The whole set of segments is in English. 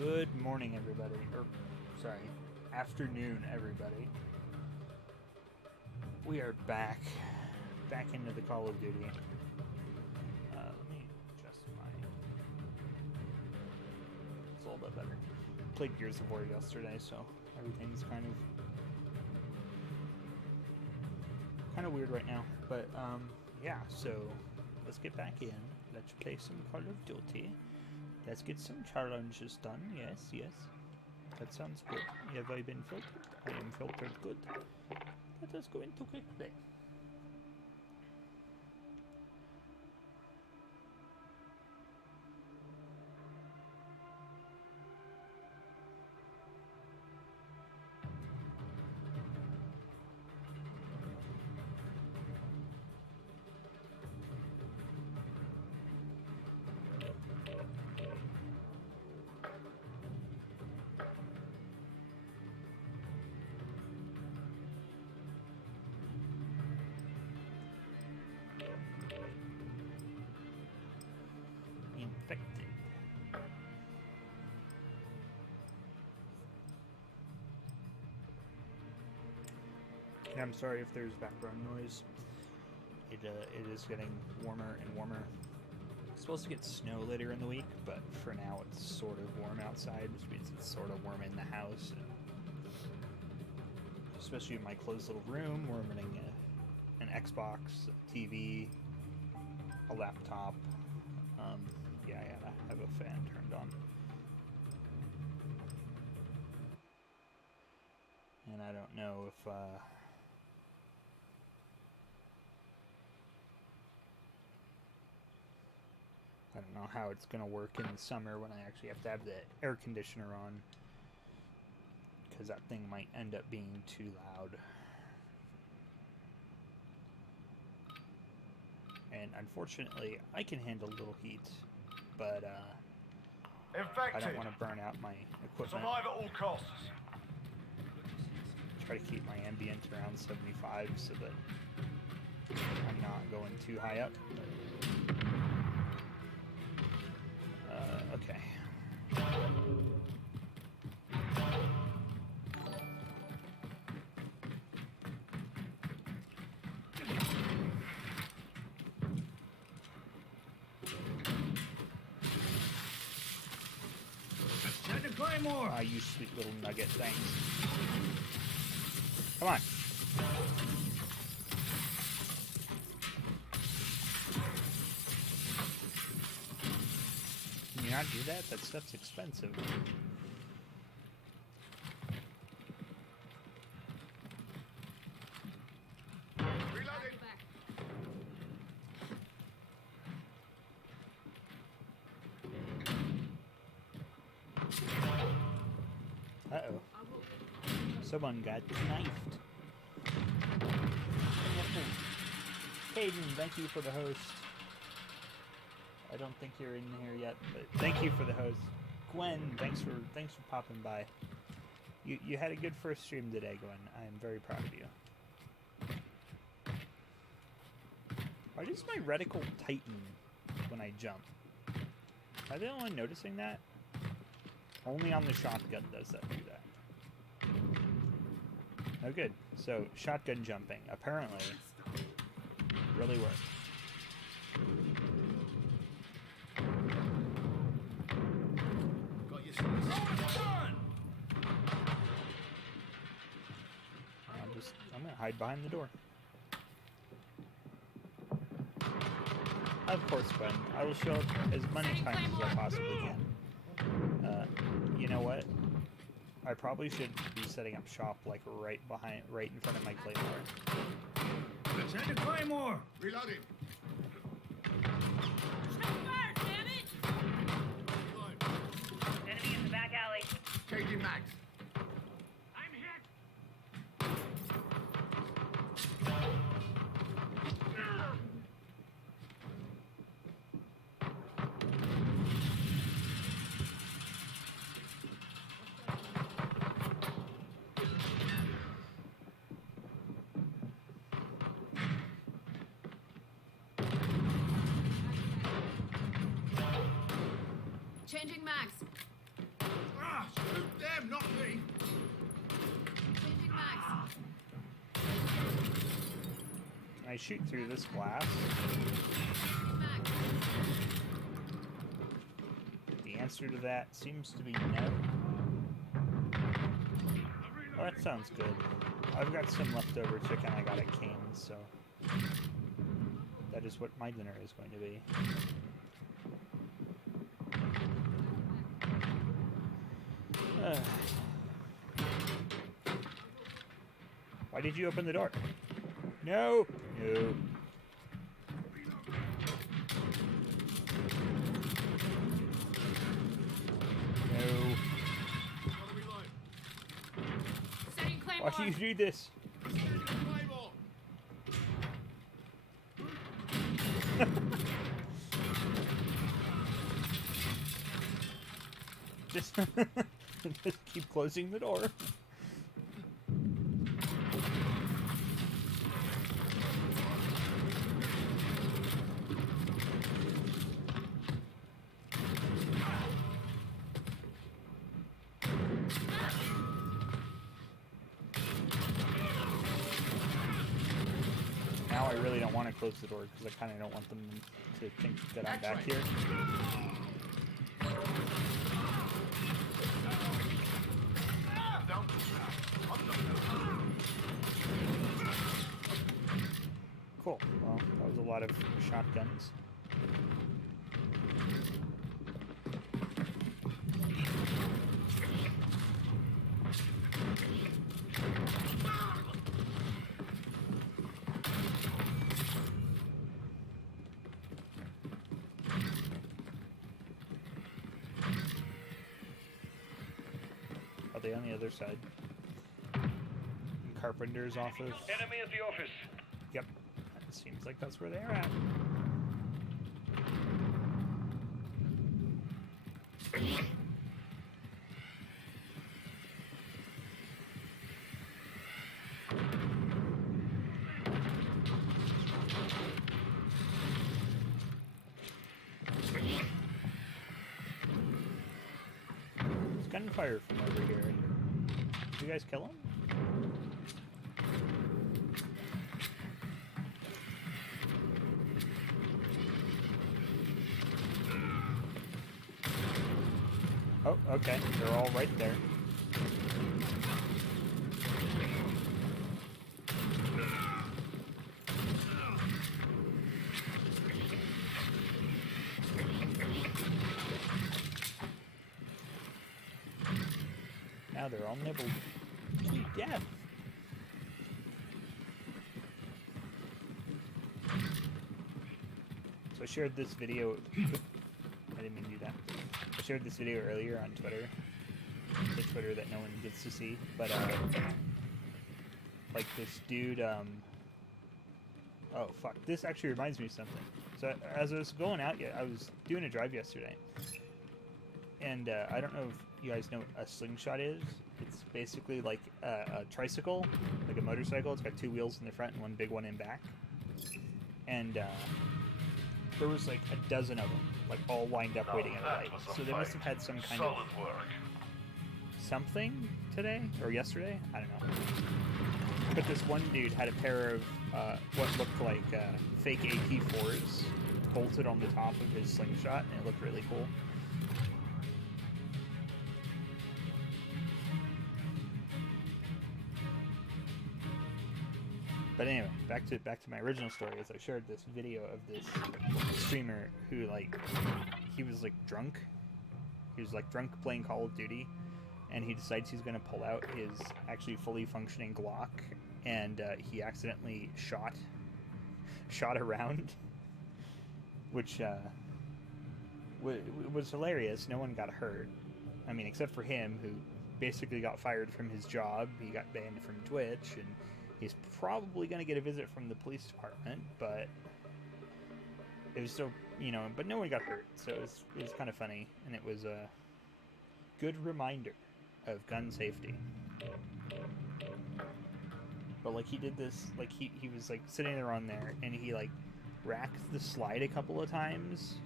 Good morning, everybody. Or, sorry, afternoon, everybody. We are back into the Call of Duty. Let me adjust my... It's a little bit better. Played Gears of War yesterday, so everything's kind of weird right now. But, yeah, so let's get back in. Let's play some Call of Duty. Let's get some challenges done. Yes. That sounds good. Have I been filtered? I am filtered. Good. Let us go into quick play. Infected. And I'm sorry if there's background noise. It is getting warmer and warmer. It's supposed to get snow later in the week, but for now it's sort of warm outside, which means it's sort of warm in the house. And especially in my closed little room where I'm running an Xbox, a TV, a laptop. Yeah, I gotta have a fan turned on. And I don't know if, I don't know how it's gonna work in the summer when I actually have to have the air conditioner on. Because that thing might end up being too loud. And unfortunately, I can handle a little heat. But, Infected. I don't want to burn out my equipment. Survive at all costs. Try to keep my ambient around 75 so that I'm not going too high up. Okay. Claymore! Ah, you sweet little nugget, thanks. Come on. Can you not do that? That stuff's expensive. Reloading! Uh-oh. Someone got knifed. Hayden, thank you for the host. I don't think you're in here yet, but thank you for the host. Gwen, thanks for popping by. You had a good first stream today, Gwen. I am very proud of you. Why does my reticle tighten when I jump? Am I the only one noticing that? Only on the shotgun does that do that. Oh, good. So, shotgun jumping, apparently, really works. Got your run! I'm gonna hide behind the door. Of course, Gwen. I will show up as many times as I possibly can. You know what? I probably should be setting up shop like right in front of my Claymore. Send the Claymore! Reloading! Fire, damn it! Enemy in the back alley. Changing mags. I'm hit. Changing mags. Ah, shoot them, not me. Changing mags. Can I shoot through this glass? Mags. The answer to that seems to be no. Well, that sounds good. I've got some leftover chicken I got at Cane's, so that is what my dinner is going to be. Why did you open the door? No! No. No. Setting Why Claymore. do you do this? Claymore. Just, just keep closing the door. Now I really don't want to close the door because I kind of don't want them to think that I'm back here. Cool. Well, that was a lot of shotguns. Are they on the other side? Carpenter's office. Enemy at the office. Yep. It seems like that's where they're at. There's gunfire from over here. Did you guys kill him? Oh, okay. They're all right there. Now they're all nibbled to death. So I shared this video. I didn't mean to do that. I shared this video earlier on Twitter. The Twitter that no one gets to see. But, like this dude, oh, fuck. This actually reminds me of something. So, as I was going out, I was doing a drive yesterday. And, I don't know if you guys know what a slingshot is. It's basically like a tricycle, like a motorcycle. It's got two wheels in the front and one big one in back. And, there was like a dozen of them, like all lined up waiting at a light. So they must have had some kind of something today or yesterday. I don't know. But this one dude had a pair of what looked like fake AK-4s bolted on the top of his slingshot, and it looked really cool. But anyway, back to my original story. Is I shared this video of this streamer who, like, he was like drunk. He was like drunk playing Call of Duty, and he decides he's gonna pull out his actually fully functioning Glock, and he accidentally shot a round, which was hilarious. No one got hurt. I mean, except for him, who basically got fired from his job. He got banned from Twitch, and he's probably going to get a visit from the police department, but it was still, you know, but no one got hurt, so it was kind of funny, and it was a good reminder of gun safety. But, like, he did this, like, he was, like, sitting there on there, and he, like, racked the slide a couple of times,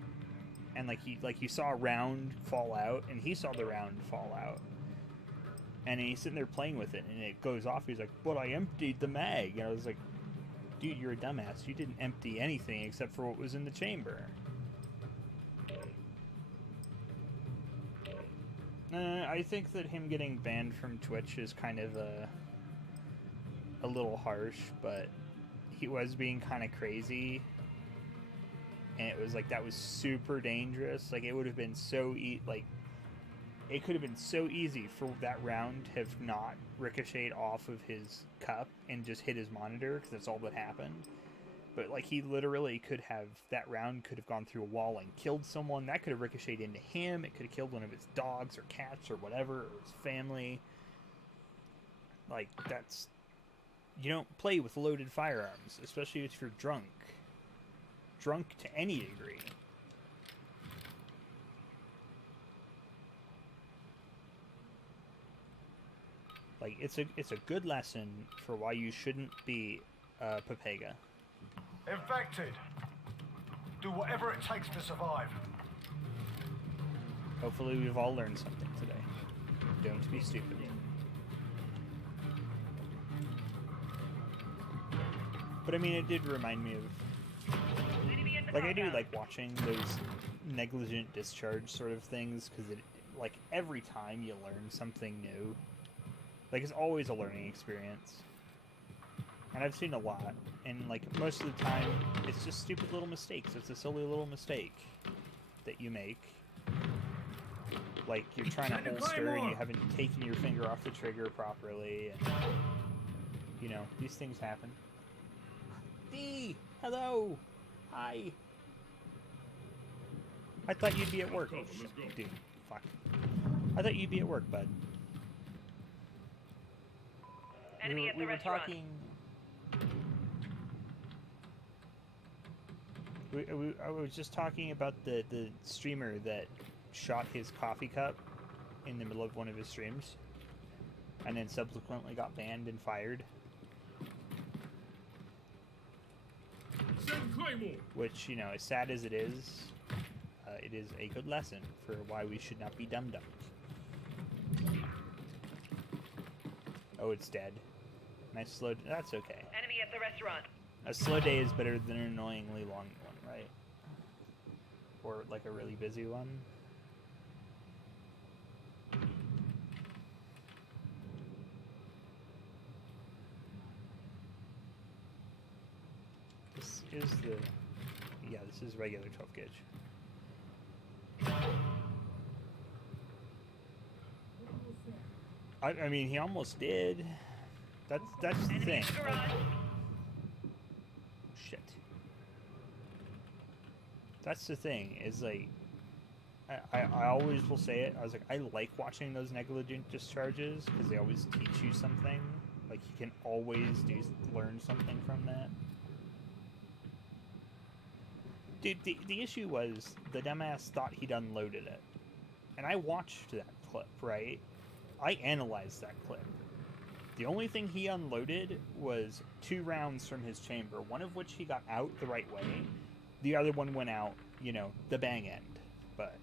and like you saw a round fall out, and he saw the round fall out, and he's sitting there playing with it, and it goes off. He's like, "But I emptied the mag," and I was like, "Dude, you're a dumbass. You didn't empty anything except for what was in the chamber." I think that him getting banned from Twitch is kind of a little harsh, but he was being kind of crazy, and it was like that was super dangerous. Like it would have been so it could have been so easy for that round to have not ricocheted off of his cup and just hit his monitor, because that's all that happened. But like he literally could have, that round could have gone through a wall and killed someone. That could have ricocheted into him. It could have killed one of his dogs or cats or whatever, or his family. Like that's, you don't play with loaded firearms, especially if you're drunk. Drunk to any degree. Like it's a good lesson for why you shouldn't be Pepega. Infected. Do whatever it takes to survive. Hopefully we've all learned something today. Don't be stupid. But I mean, it did remind me of, like, I do like watching those negligent discharge sort of things, because it, like, every time you learn something new, like, it's always a learning experience. And I've seen a lot, and like most of the time, it's just stupid little mistakes. It's a silly little mistake that you make. Like you're trying to holster and you haven't taken your finger off the trigger properly, and you know, these things happen. D, hello, hi. I thought you'd be at work. Oh, shit. Dude, fuck. I thought you'd be at work, bud. We were talking. I was just talking about the streamer that shot his coffee cup in the middle of one of his streams, and then subsequently got banned and fired. Which, you know, as sad as it is a good lesson for why we should not be dum-dummed. Oh, it's dead. Nice slow. That's okay. Enemy at the restaurant. A slow day is better than an annoyingly long one, right? Or like a really busy one. This is the... Yeah, this is regular 12 gauge. I mean, he almost did. That's the thing. Like, shit. That's the thing, is like, I always will say it, I was like, I like watching those negligent discharges, because they always teach you something. Like, you can always learn something from that. Dude, the issue was, the dumbass thought he'd unloaded it. And I watched that clip, right? I analyzed that clip. The only thing he unloaded was 2 rounds from his chamber, one of which he got out the right way. The other one went out, you know, the bang end. But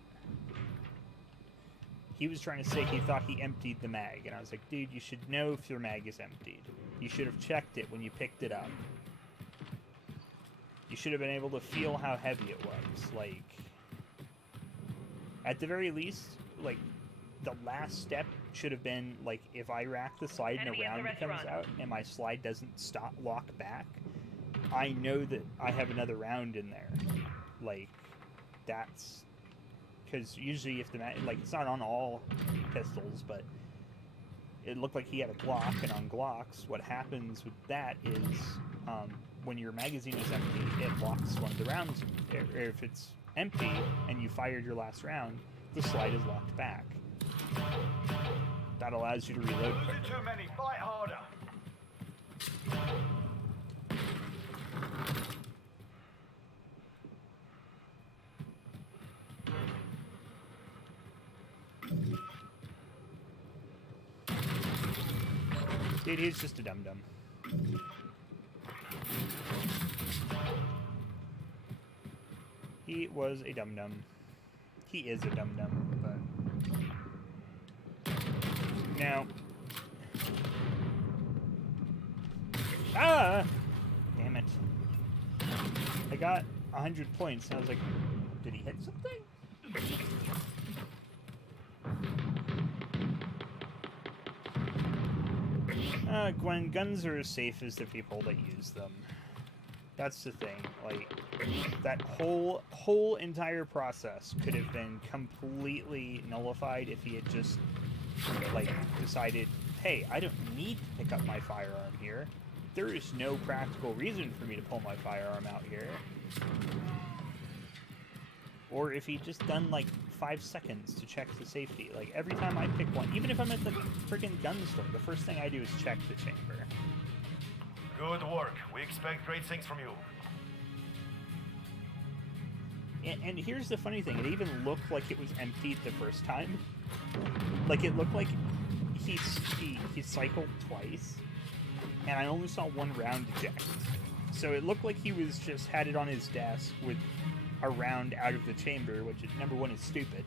he was trying to say he thought he emptied the mag, and I was like, dude, you should know if your mag is emptied. You should have checked it when you picked it up. You should have been able to feel how heavy it was. Like, at the very least, like, the last step should have been, like, if I rack the slide and a round comes out and my slide doesn't lock back, I know that I have another round in there. Like, that's... Because usually if the... Like, it's not on all pistols, but it looked like he had a Glock, and on Glocks, what happens with that is, when your magazine is empty, it locks one of the rounds. Or if it's empty and you fired your last round, the slide is locked back. That allows you to reload quicker. Too many, fight harder. Dude, he's just a dum-dum. He was a dum-dum. He is a dum-dum, but... Now... Ah! Damn it. I got 100 points, and I was like, did he hit something? Gwen, guns are as safe as the people that use them. That's the thing. Like, that whole entire process could have been completely nullified if he had just, like, decided, hey, I don't need to pick up my firearm here. There is no practical reason for me to pull my firearm out here. Or if he'd just done, like, 5 seconds to check the safety. Like, every time I pick one, even if I'm at the friggin' gun store, the first thing I do is check the chamber. Good work. We expect great things from you. And here's the funny thing, it even looked like it was emptied the first time. Like, it looked like he cycled twice, and I only saw one round eject. So it looked like he was just had it on his desk with a round out of the chamber, which, number one, is stupid.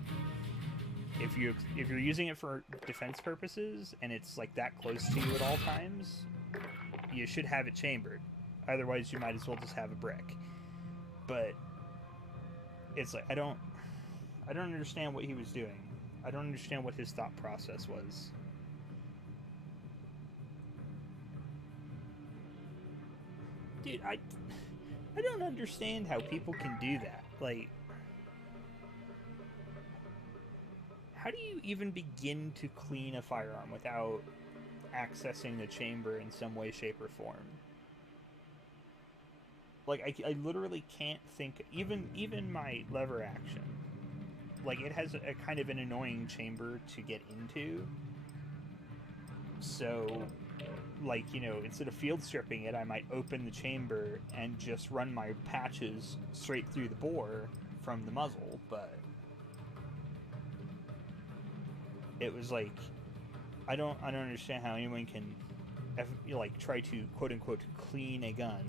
If you're using it for defense purposes, and it's, like, that close to you at all times, you should have it chambered. Otherwise, you might as well just have a brick. But it's like, I don't understand what he was doing. I don't understand what his thought process was. Dude, I don't understand how people can do that. Like, how do you even begin to clean a firearm without accessing the chamber in some way, shape, or form? Like, I literally can't think... Even my lever action, like, it has a kind of an annoying chamber to get into. So, like, you know, instead of field stripping it, I might open the chamber and just run my patches straight through the bore from the muzzle, but... It was like... I don't understand how anyone can, like, try to quote-unquote clean a gun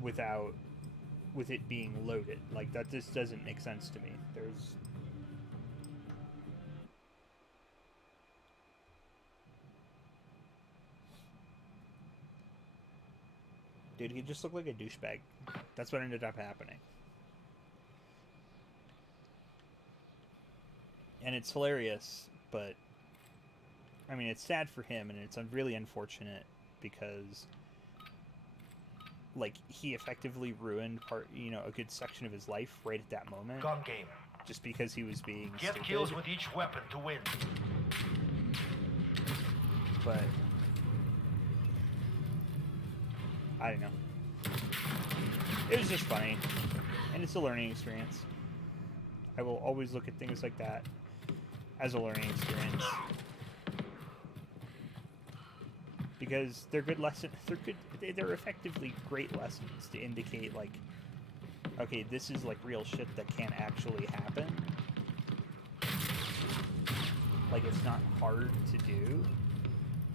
with it being loaded. Like, that just doesn't make sense to me. There's... Dude, he just looked like a douchebag. That's what ended up happening. And it's hilarious, but... I mean, it's sad for him, and it's really unfortunate because, like, he effectively ruined a good section of his life right at that moment. Gun game. Just because he was being Get stupid. kills with each weapon to win. But I don't know. It was just funny, and it's a learning experience. I will always look at things like that as a learning experience. Because they're good lessons. They're effectively great lessons to indicate, like, okay, this is, like, real shit that can actually happen. Like, it's not hard to do,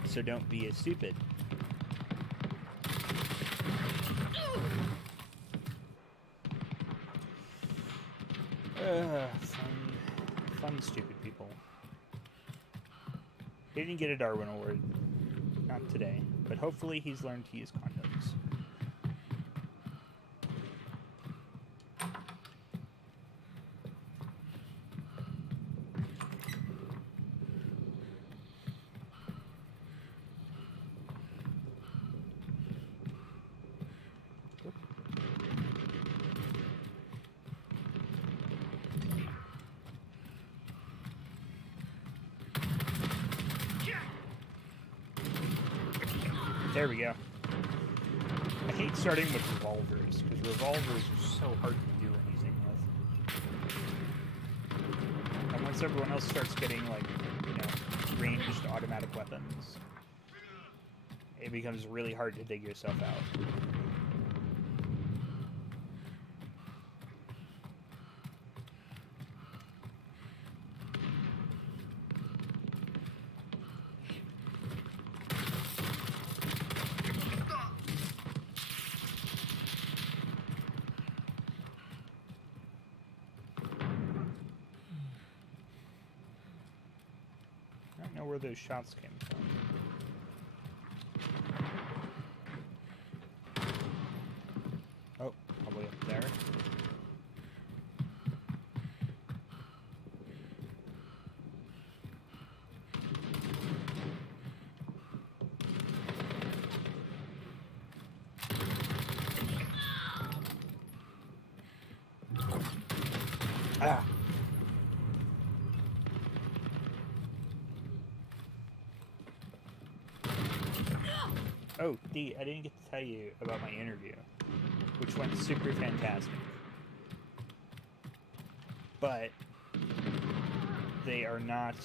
so don't be as stupid. Fun, stupid people. They didn't get a Darwin Award. Not today, but hopefully he's learned to use condoms. There we go. I hate starting with revolvers, because revolvers are so hard to do anything with. And once everyone else starts getting, like, you know, ranged automatic weapons, it becomes really hard to dig yourself out. where those shots came from. Oh, probably up there. Ah! Oh, Dee, I didn't get to tell you about my interview, which went super fantastic. But they are not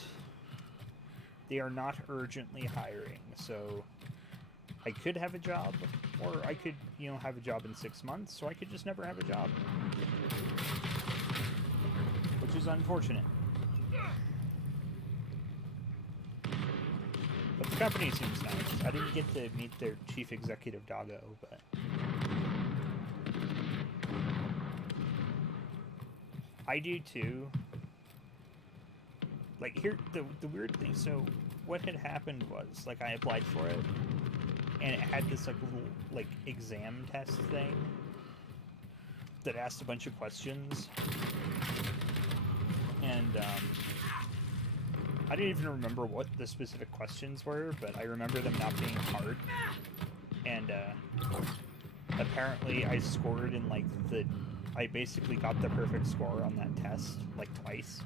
urgently hiring, so I could have a job, or I could, have a job in 6 months, or I could just never have a job. Which is unfortunate. But the company seems nice. I didn't get to meet their chief executive, Doggo, but... I do too. Like, here, the weird thing, so what had happened was, like, I applied for it, and it had this, like, little, like, exam test thing that asked a bunch of questions. And, I didn't even remember what the specific questions were, but I remember them not being hard. And, apparently I scored in, like, I basically got the perfect score on that test, like, twice.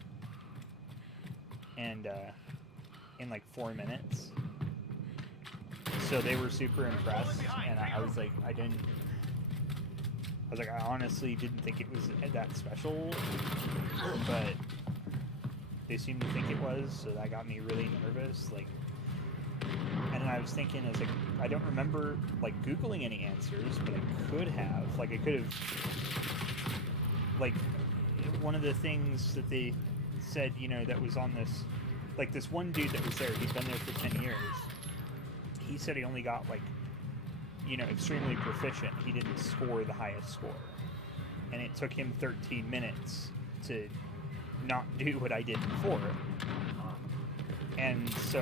And, in, like, 4 minutes. So they were super impressed, and I was like, I honestly didn't think it was that special, but they seemed to think it was, so that got me really nervous, like, and then I was thinking, I don't remember, like, Googling any answers, but I could have, like, one of the things that they said, that was on this, like, this one dude that was there, he'd been there for 10 years, he said he only got, like, extremely proficient. He didn't score the highest score. And it took him 13 minutes to not do what I did before. And so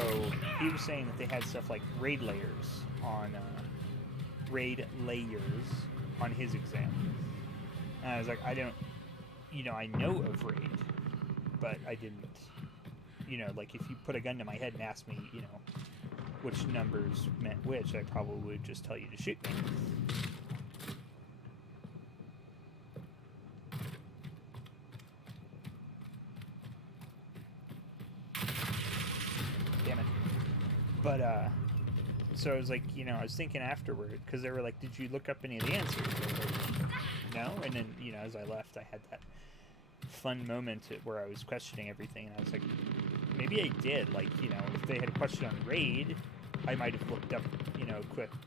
he was saying that they had stuff like raid layers on his exam. And I was like, I don't, I know of raid, but I didn't, like, if you put a gun to my head and ask me, which numbers meant which, I probably would just tell you to shoot me. Damn it. But, so I was like, I was thinking afterward, because they were like, did you look up any of the answers? I was like, no, and then, as I left, I had that fun moment where I was questioning everything, and I was like, maybe I did, like, if they had a question on raid, I might have looked up,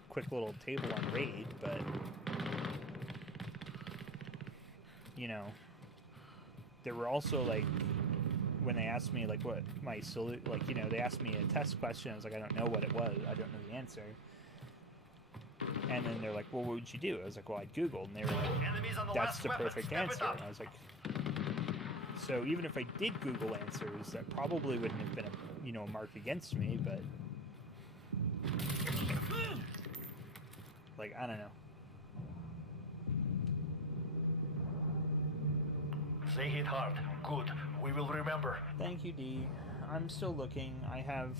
quick little table on raid, but, there were also, like, when they asked me, like, what my they asked me a test question, I was like, I don't know what it was, I don't know the answer. And then they're like, well, what would you do? I was like, well, I'd Google, and they were like, that's the perfect answer. And I was like, so even if I did Google answers, that probably wouldn't have been a, a mark against me, but, like, I don't know. They hit hard. Good. We will remember. Thank you, Dee. I'm still looking. I have,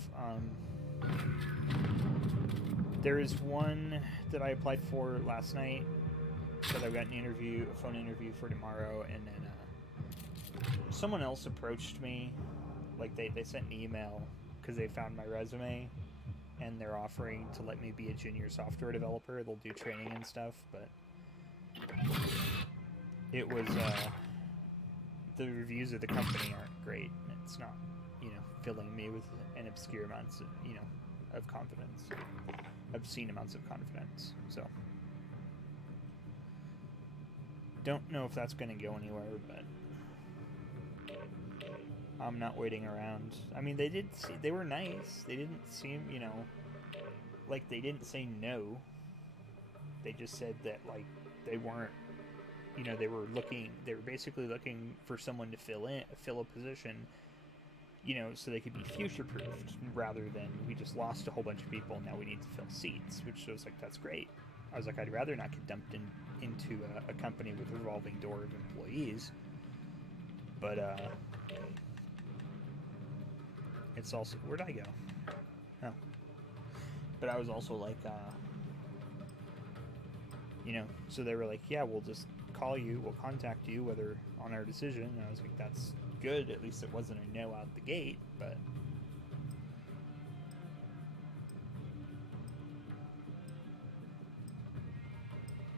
there is one that I applied for last night that I've got a phone interview for tomorrow, and then, someone else approached me, like, they sent an email, because they found my resume, and they're offering to let me be a junior software developer. They'll do training and stuff, but it was, the reviews of the company aren't great. It's not, filling me with an obscure amounts of, of confidence. Obscene amounts of confidence, so. Don't know if that's going to go anywhere, but I'm not waiting around. I mean, they were nice. They didn't seem, like, they didn't say no. They just said that, like, they weren't, they were basically looking for someone to fill a position you know, so they could be future-proofed rather than we just lost a whole bunch of people and now we need to fill seats, which was like, that's great. I was like, I'd rather not get dumped into a company with a revolving door of employees. But, it's also... Where'd I go? Oh. But I was also like, you know, so they were like, yeah, we'll just call you, we'll contact you, whether on our decision. And I was like, that's good. At least it wasn't a no out the gate, but...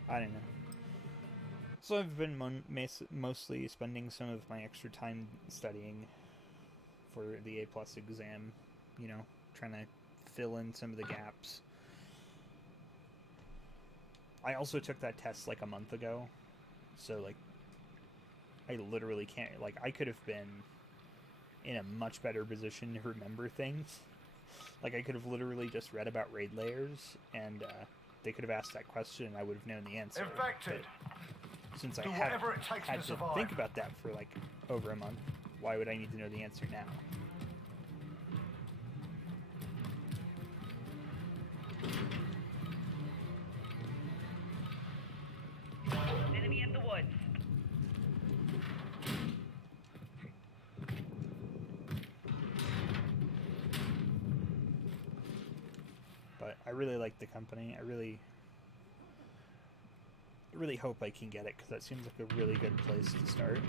I don't know. So I've been mostly spending some of my extra time studying for the A+ exam, you know, trying to fill in some of the gaps. I also took that test like a month ago, so like I literally can't, like I could have been in a much better position to remember things. Like I could have literally just read about raid layers and they could have asked that question and I would have known the answer. Infected. But since I Do haven't whatever it takes had to to survive. think about that for like over a month, why would I need to know the answer now? Enemy in the woods. But I really like the company. I really hope I can get it because that seems like a really good place to start.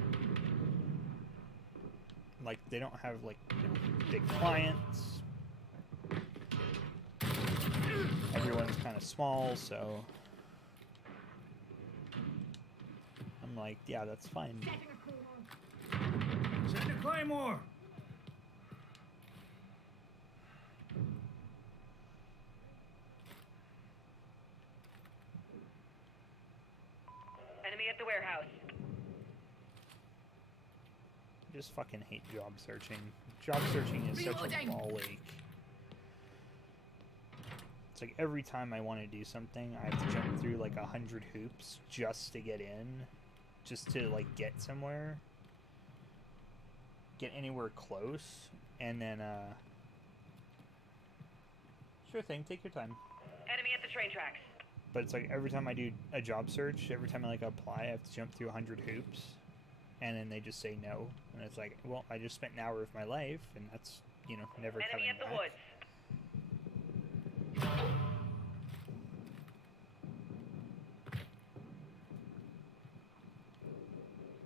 Like they don't have like, you know, big clients. Everyone's kind of small, so I'm like, yeah, that's fine. Send a claymore. Enemy at the warehouse. I just fucking hate job searching. Job searching is such a Reloading. ball ache. It's like every time I want to do something, I have to jump through like 100 hoops just to get in, just to like get somewhere, get anywhere close, and then sure thing, take your time. Enemy at the train tracks. But it's like every time I do a job search, every time I like apply, I have to jump through 100 hoops, and then they just say no, and it's like, well, I just spent an hour of my life, and that's, you know, never Enemy coming at the back. woods.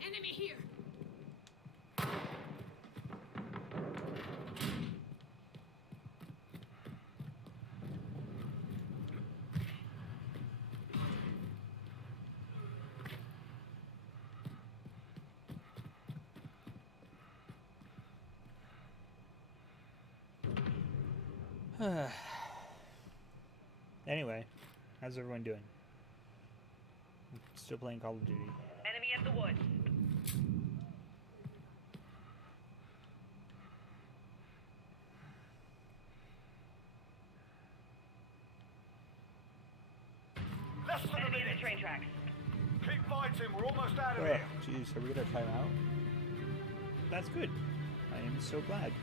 Enemy here. Anyway, how's everyone doing? Still playing Call of Duty. Enemy at the woods. Less than a Enemy at minute. the train tracks. Keep fighting. We're almost out of Oh, here. jeez, are we gonna time out? That's good. I am so glad.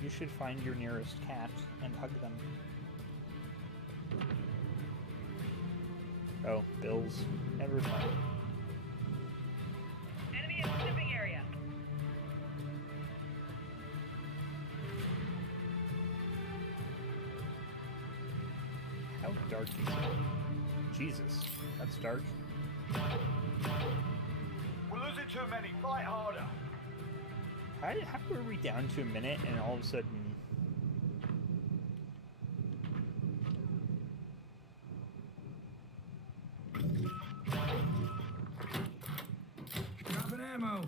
You should find your nearest cat and hug them. Oh, bills. Never mind. Enemy in the shipping area. How dark is it? Jesus, that's dark. We're losing too many. Fight harder. How were we down to a minute and all of a sudden... Dropping ammo.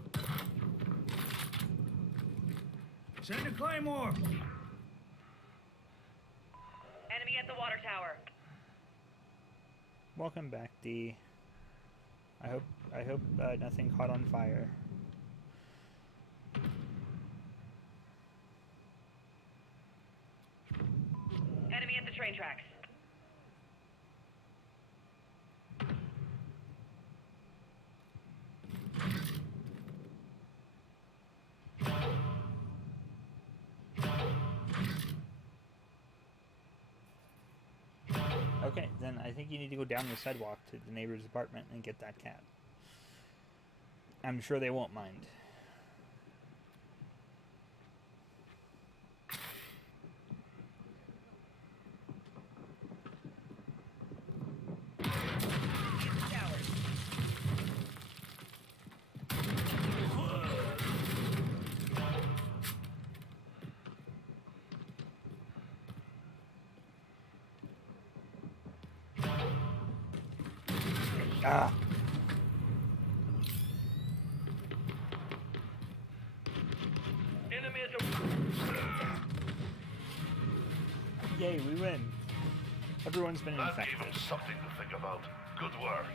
Send a claymore. Enemy at the water tower. Welcome back, D. I hope nothing caught on fire. Enemy at the train tracks. then I think you need to go down the sidewalk to the neighbor's apartment and get that cat. I'm sure they won't mind. Ah! Enemy at the... Yay, we win. Everyone's been That infected. gave him something to think about. Good work.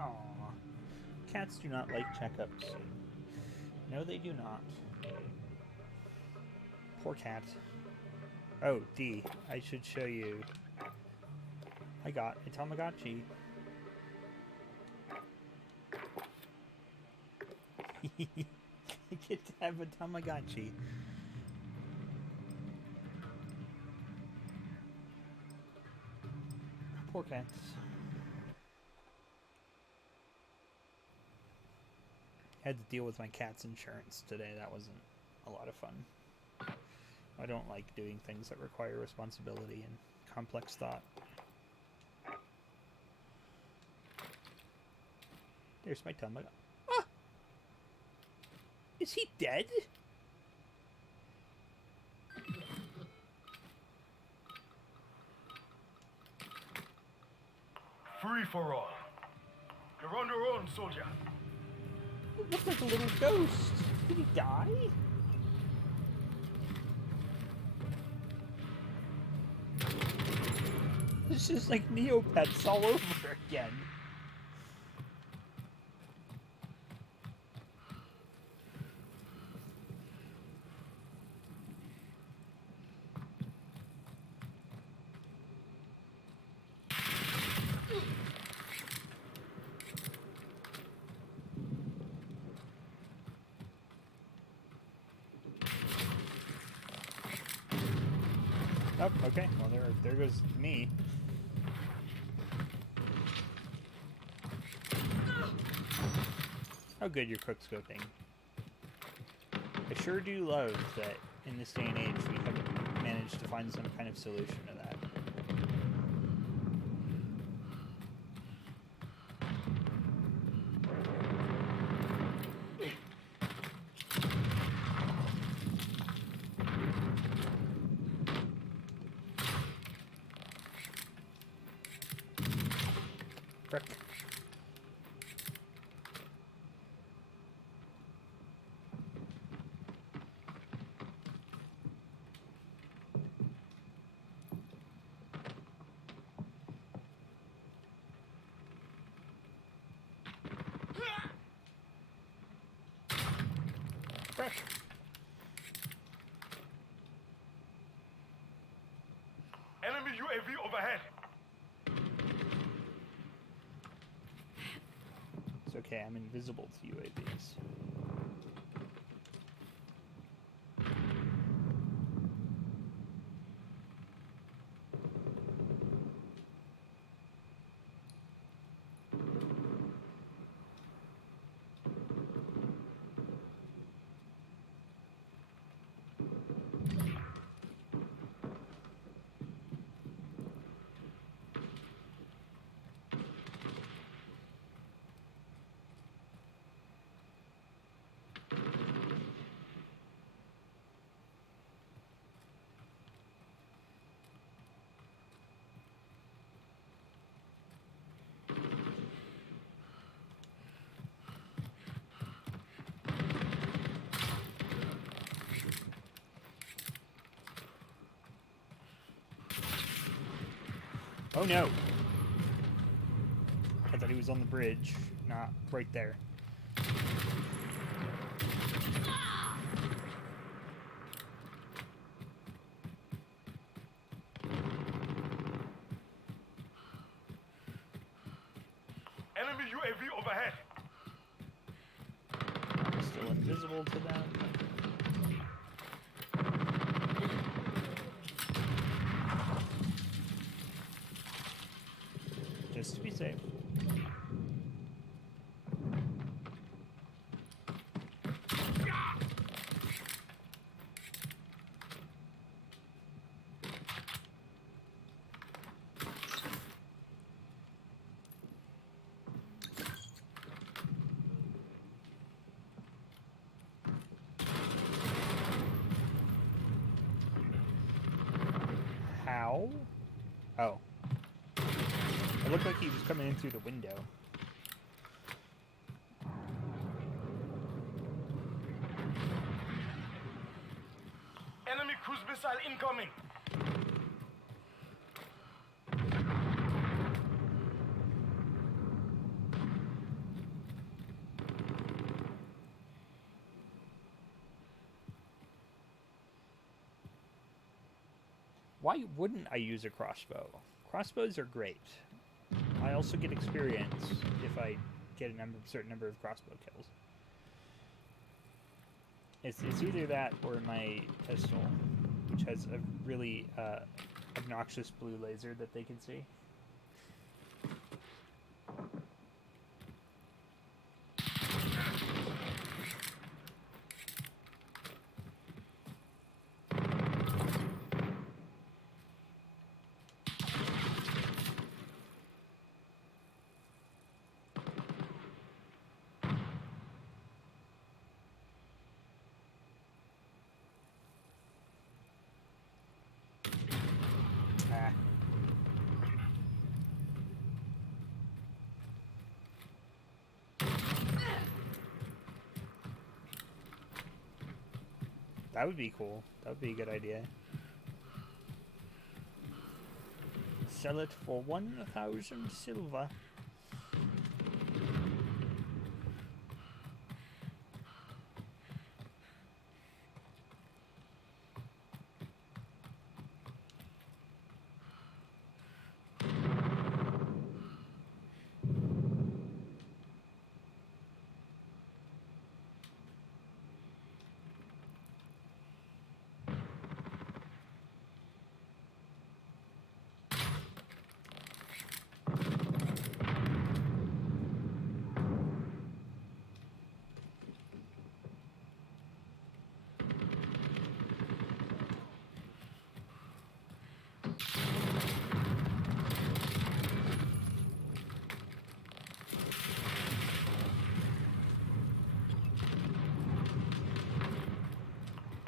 Aww. Cats do not like checkups. No, they do not. Poor cat. Oh, D. I should show you. I got a Tamagotchi. I get to have a Tamagotchi. Poor cats. Had to deal with my cat's insurance today. That wasn't a lot of fun. I don't like doing things that require responsibility and complex thought. There's my Tamagotchi. Ah! Is he dead? Free for all. You're on your own, soldier. It looks like a little ghost. Did he die? This is like Neopets all over again. Oh, okay. Well, there goes me. How good you're quickscoping. I sure do love that in this day and age we haven't managed to find some kind of solution to that. Frick. Frick. Enemy UAV overhead. It's okay, I'm invisible to UAVs. Oh no! I thought he was on the bridge, not right there. Enemy UAV overhead. Still invisible to them. Just to be safe. How? Oh. It looked like he was coming in through the window. Enemy cruise missile incoming. Why wouldn't I use a crossbow? Crossbows are great. I also get experience if I get a certain number of crossbow kills. It's either that or my pistol, which has a really obnoxious blue laser that they can see. Ah. That would be cool. That would be a good idea. Sell it for 1,000 silver.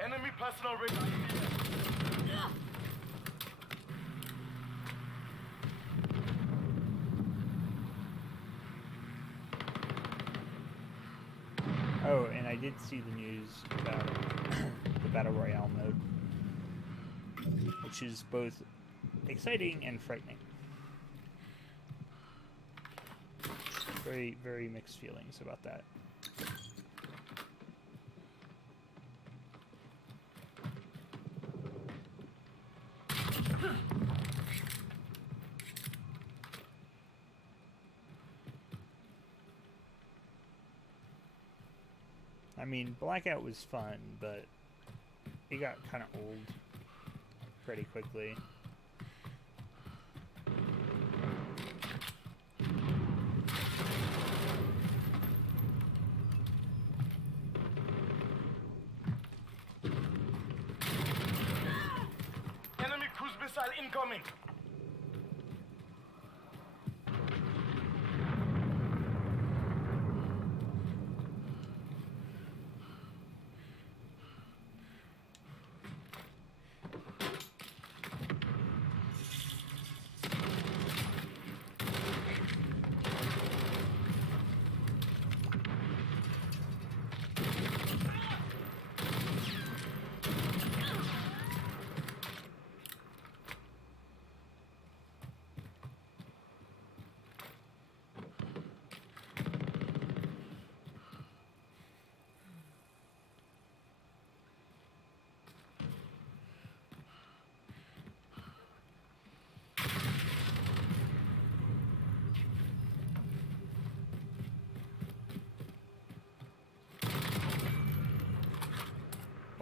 Enemy personal radar. Oh, and I did see the news about the Battle Royale mode, which is both exciting and frightening. Very, very mixed feelings about that. I mean, Blackout was fun, but it got kind of old pretty quickly. Enemy cruise missile incoming.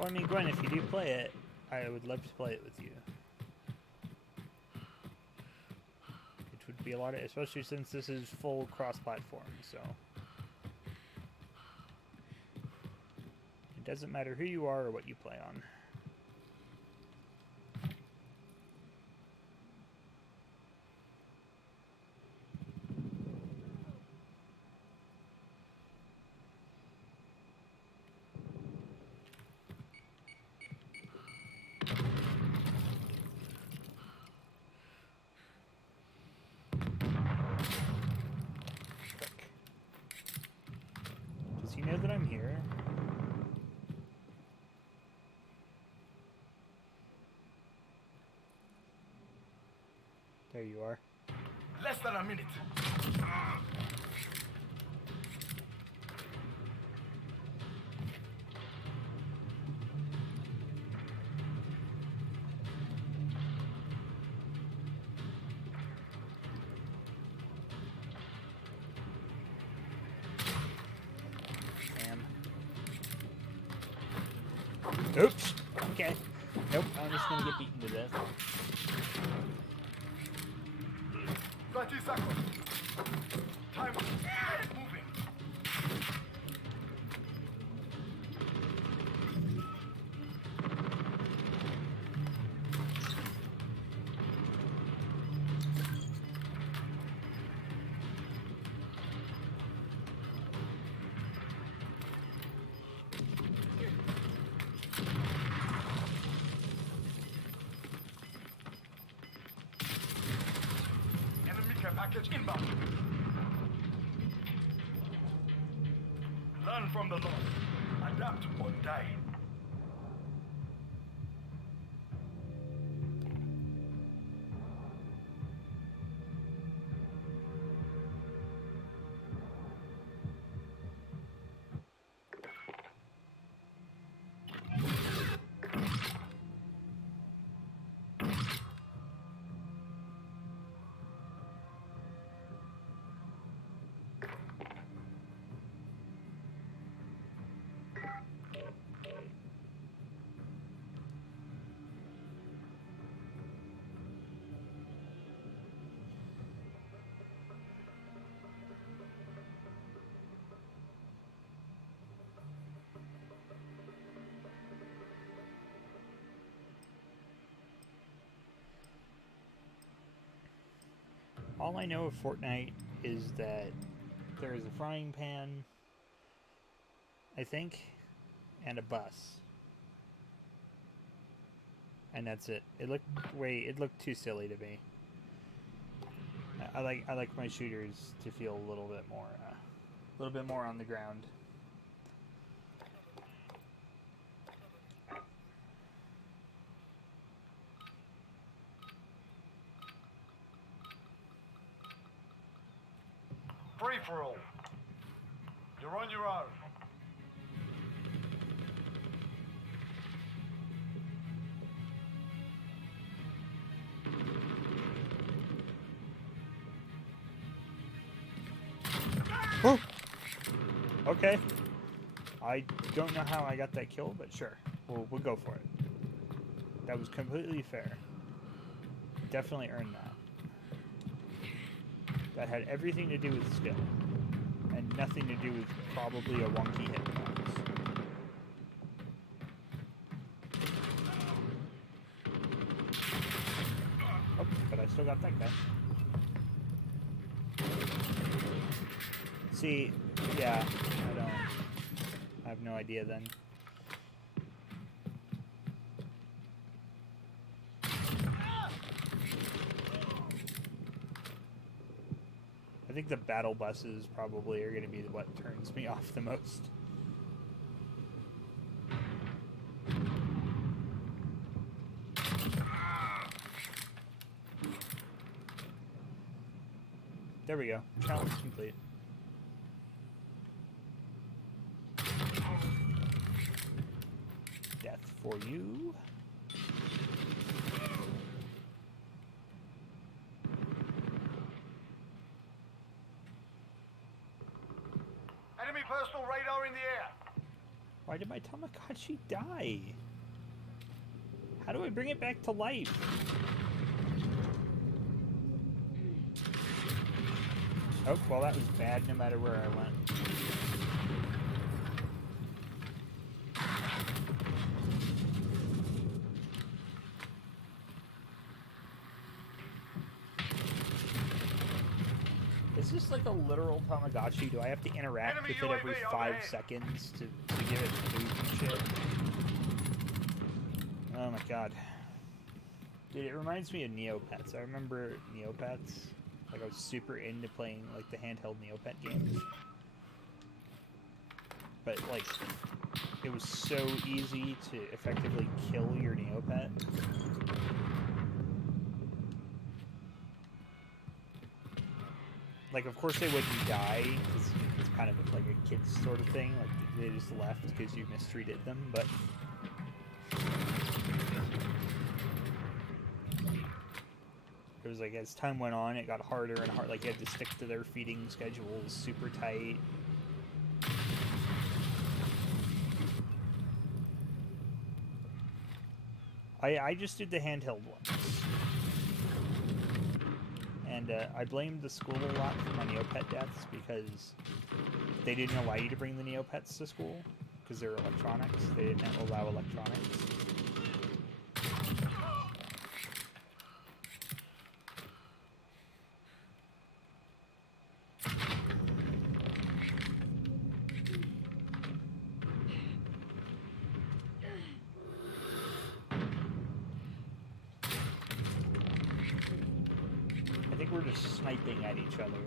Well, I mean, Gwen, if you do play it, I would love to play it with you. It would be a lot of, especially since this is full cross-platform, so. It doesn't matter who you are or what you play on. Does he know that I'm here? There you are. Less than a minute. Damn. Oops. Okay. Nope. I'm just gonna get beaten to death. 30 seconds. Time. Moving. Enemy care package inbound. Learn from the loss. Adapt or die. All I know of Fortnite is that there is a frying pan, I think, and a bus. And that's it. It looked too silly to me. I like my shooters to feel a little bit more on the ground. Free for all. You're on your own. Woo! Okay. I don't know how I got that kill, but sure. We'll go for it. That was completely fair. Definitely earned that. That had everything to do with skill. And nothing to do with probably a wonky hitbox. Oh, but I still got that guy. See, yeah, I have no idea then. I think the battle buses probably are going to be what turns me off the most. There we go. Challenge complete. Death for you. Enemy personal radar in the air. Why did my Tamagotchi die? How do I bring it back to life? Oh, well, that was bad no matter where I went. Is this like a literal Tamagotchi? Do I have to interact Enemy with it every UAV 5 overhead. seconds to give it food and shit? Oh my god. Dude, it reminds me of Neopets. I remember Neopets. Like, I was super into playing, like, the handheld Neopet games. But, like, it was so easy to effectively kill your Neopet. Like, of course they wouldn't die, because it's kind of like a kid's sort of thing. Like, they just left because you mistreated them, but... It was like, as time went on, it got harder and harder. Like, you had to stick to their feeding schedules super tight. I just did the handheld ones. And I blamed the school a lot for my Neopet deaths because they didn't allow you to bring the Neopets to school because they're electronics. They didn't allow electronics. I think we're just sniping at each other.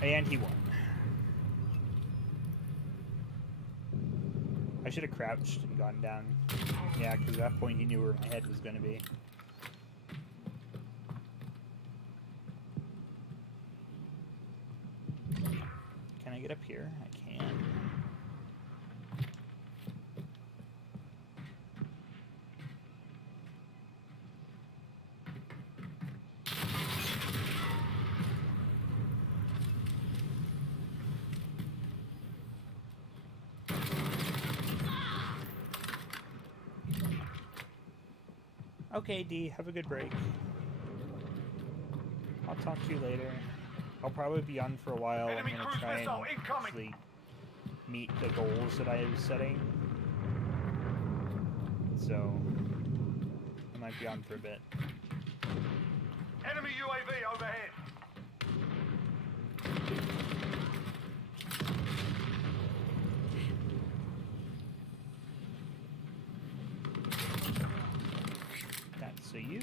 And he won. I should have crouched and gone down. Yeah, because at that point he knew where my head was going to be. Can I get up here? I can. Okay, D, have a good break. I'll talk to you later. I'll probably be on for a while. Enemy I'm gonna cruise try and missile incoming. actually meet the goals that I was setting. So, I might be on for a bit. Enemy UAV overhead. That's a you.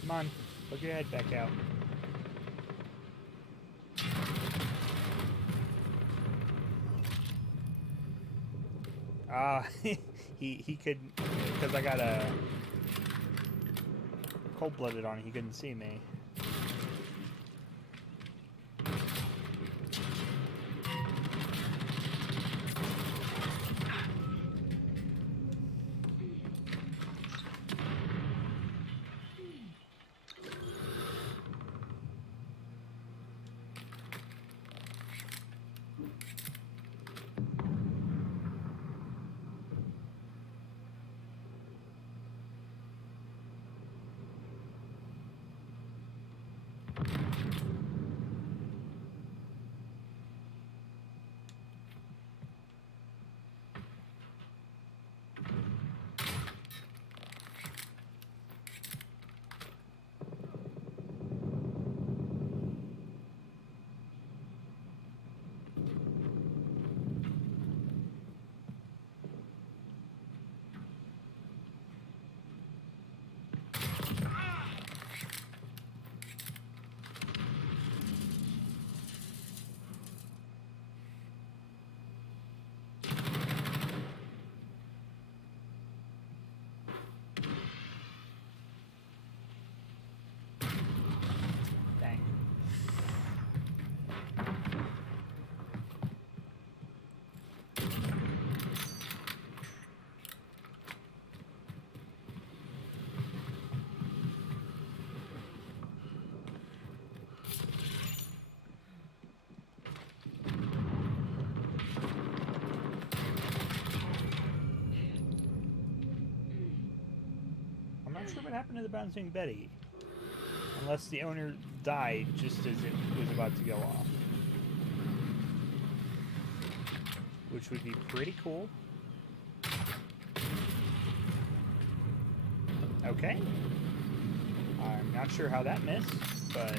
Come on, put your head back out. He could, because I got a cold-blooded on, he couldn't see me. Not sure what happened to the Bouncing Betty. Unless the owner died just as it was about to go off. Which would be pretty cool. Okay. I'm not sure how that missed, but...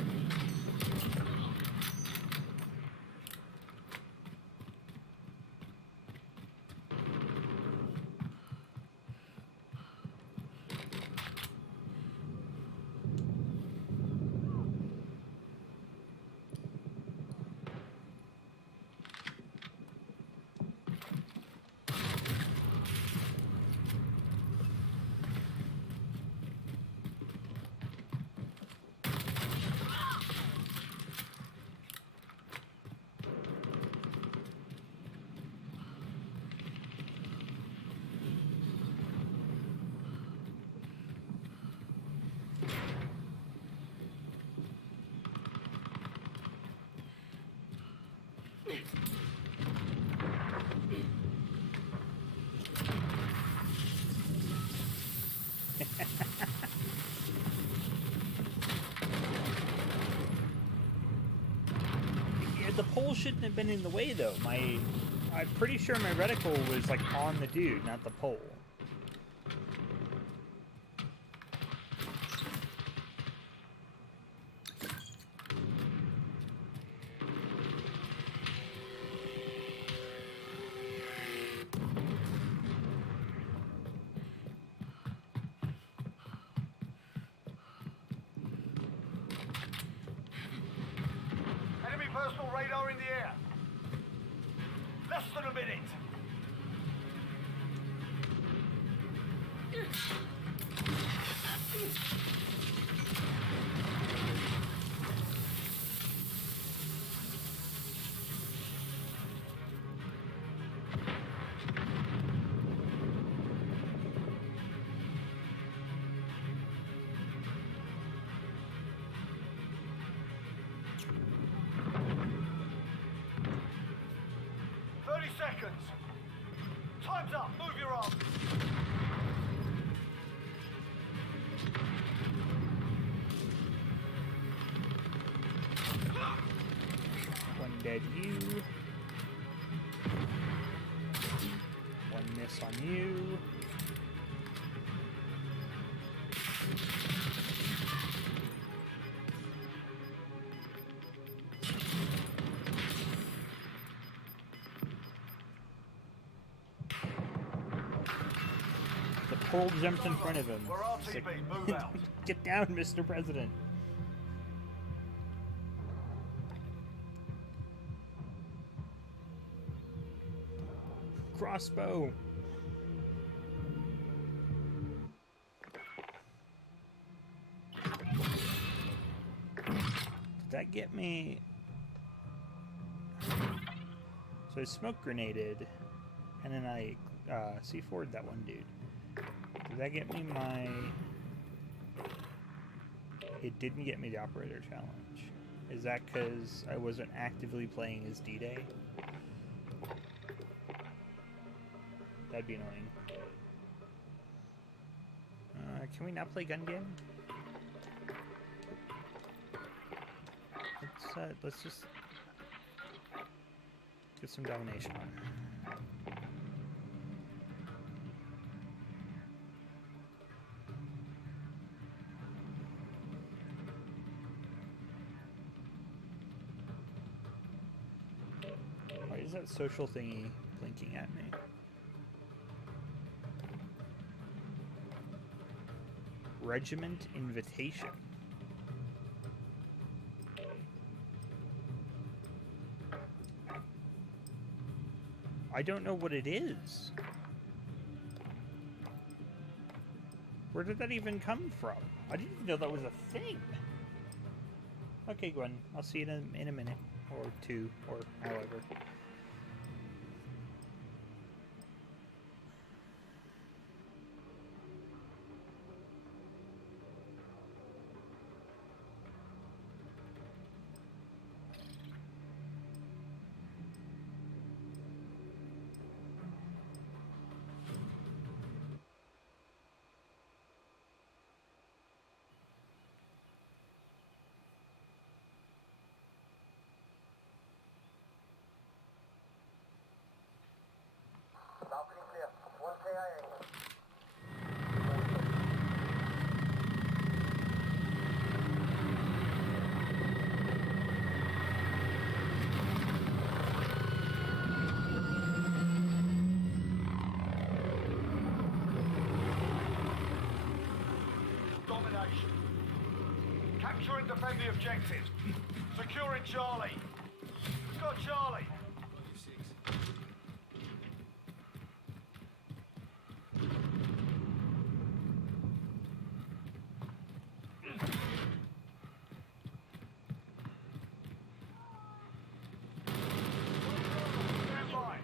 Yeah, the pole shouldn't have been in the way, though. I'm pretty sure my reticle was, like, on the dude, not the pole. Enemy personal radar in the air. Less than a minute. Seconds. Time's up. Move your arm. One dead you. One miss on you. The pole jumped in front of him. We're It's like, RTB. Move out. get down, Mr. President. Crossbow. Did that get me? So I smoke grenaded, and then I C4'd that one dude. Did that get me my... It didn't get me the operator challenge. Is that because I wasn't actively playing as D-Day? That'd be annoying. Can we not play gun game? Let's just get some domination on. Why is that social thingy blinking at me? Regiment invitation. I don't know what it is. Where did that even come from? I didn't even know that was a thing. Okay, Gwen, I'll see you in a minute, or two, or however. location. Capture and defend the objectives. Securing Charlie. We've got Charlie. Stand by.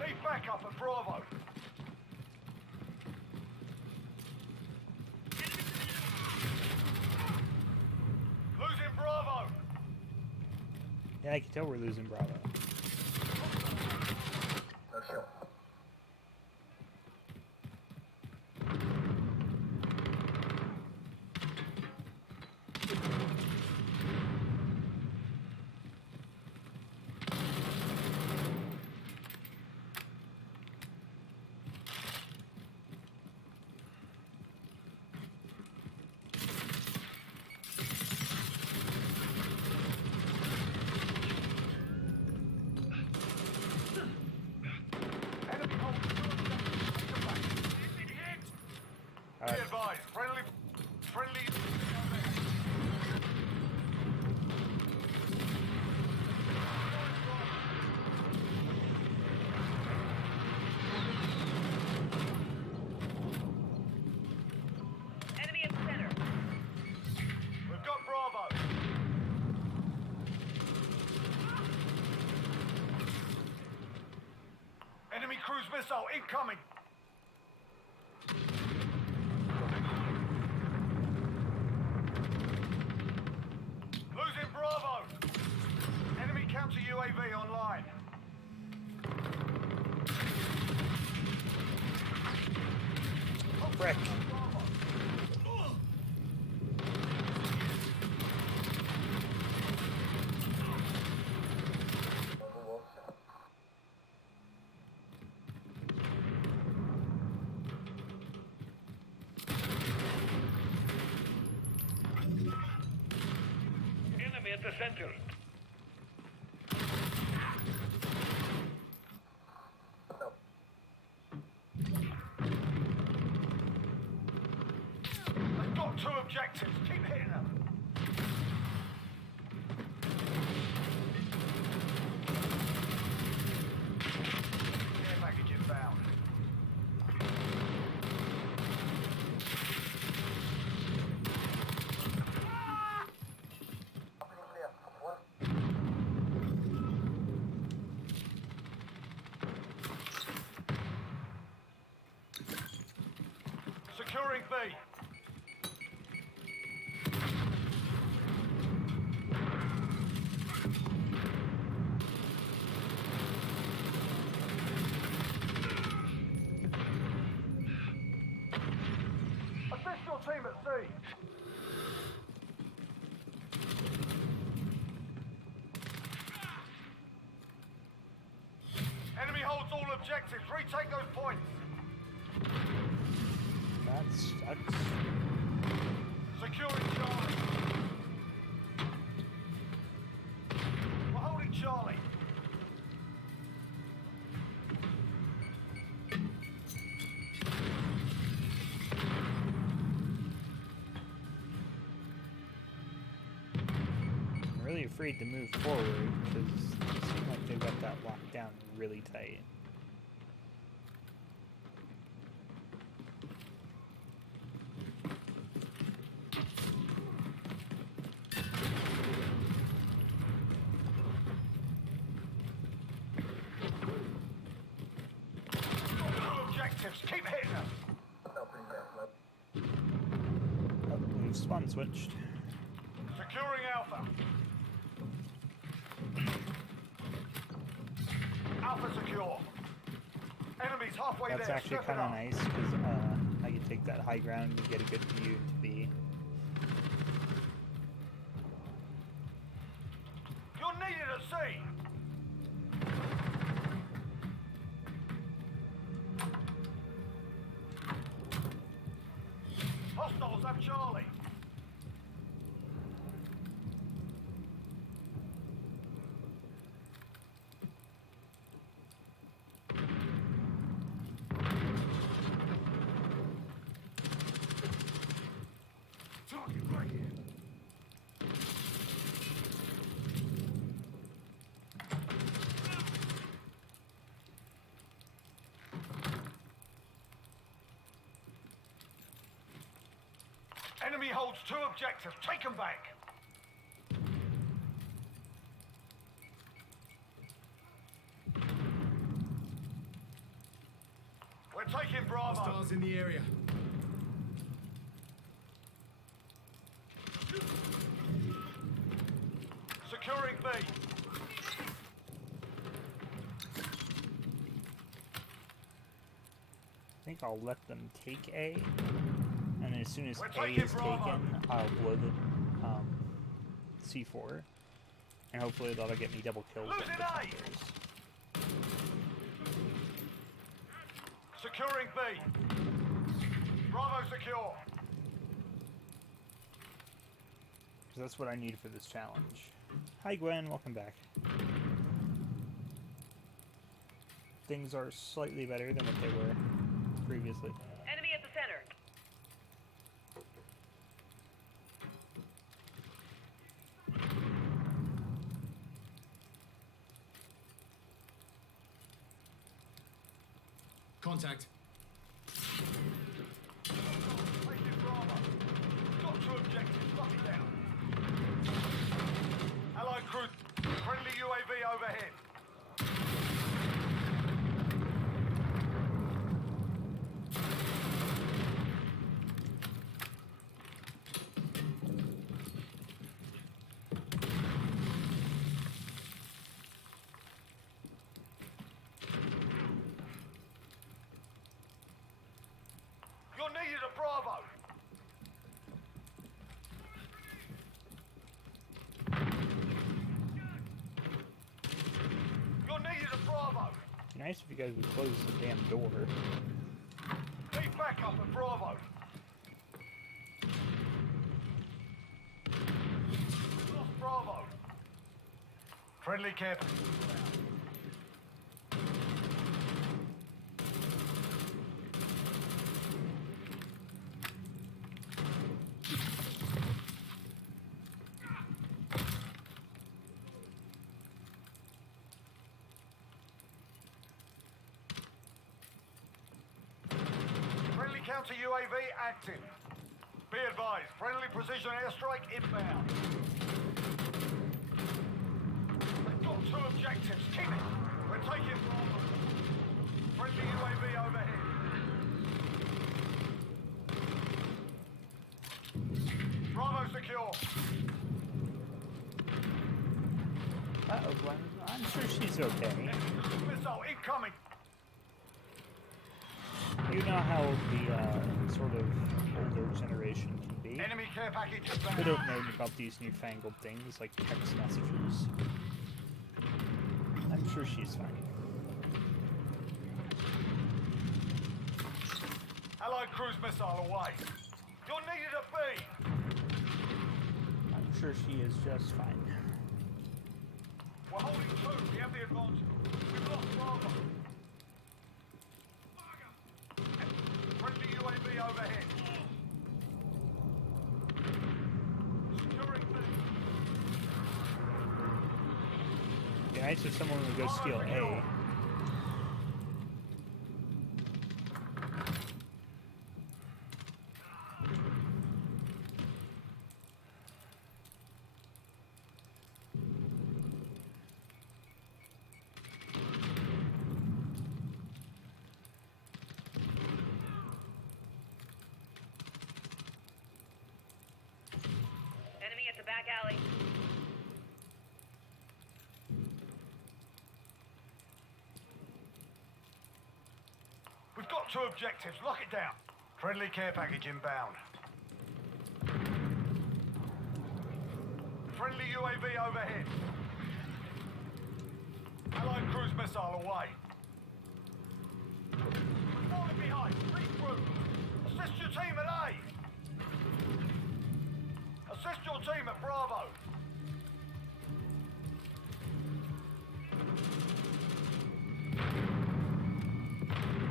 Need backup at Bravo. Losing Bravo. Yeah, I can tell we're losing Bravo. Enemy hold. Be Alright. advised. Friendly. Enemy in the center. We've got Bravo. Enemy cruise missile incoming. Losing Bravo. Enemy counter UAV online. Frick. Enemy at the center. They've got two objectives. Keep hitting them. Care package inbound. Securing B. Assist your team at C. Enemy holds all objectives. Retake those points. That sucks. Securing Charlie. We're holding Charlie. I'm really afraid to move forward because it seems like they've got that locked down really tight. Two objectives. Keep hitting them. Oh, we've spawn switched. Securing Alpha. Alpha secure. Enemies halfway That's there. actually Step it kind of up. nice because I can take that high ground and get a good view to be. You're needed at sea. Enemy holds 2 objectives. Take them back. We're taking Bravo. Hostiles in the area. Securing B. I think I'll let them take A, and as soon as We're A taking is Bravo. taken, I'll blow the C4, and hopefully that'll get me double kills. Losing with A. defenders. Securing B. Bravo secure. 'Cause that's what I need for this challenge. Hi Gwen, welcome back. Things are slightly better than what they were previously. Enemy at the center. Contact. Taking Bravo. Got 2 objectives. Lock it down. Allied crew. Friendly UAV overhead. You're needed at Bravo. You're needed at Bravo. It'd be nice if you guys would close the damn door. Need backup at Bravo. Lost Bravo. Friendly care. Friendly counter UAV active. Be advised, friendly precision airstrike inbound. They've got 2 objectives. Keep it. We're taking Bravo. Friendly UAV overhead. Bravo secure. Uh-oh, Gwen. I'm sure she's okay. Missile incoming. You know how the sort of older generation can be. Enemy care package We inbound. don't know about these newfangled things like text messages. I'm sure she's fine. Allied cruise missile away. You're needed at B. I'm sure she is just fine. We're holding 2. We have the advantage. We've lost Bravo. Friendly UAV overhead. Securing B. It'd be nice if someone would go steal A. Enemy at the back alley. We've got 2 objectives. Lock it down. Friendly care package inbound. Friendly UAV overhead. Allied cruise missile away. We're falling behind. Regroup. Assist your team at A. Assist your team at Bravo.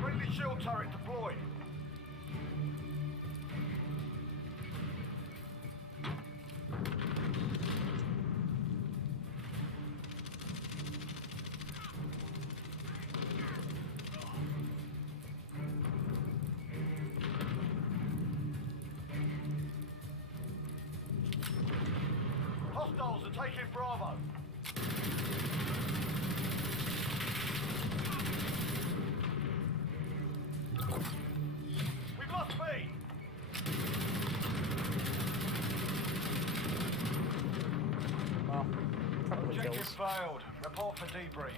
Friendly shield turret deployed. Hostiles are taking Bravo. We've lost B. Well, probably Objective kills. failed. Report for debrief.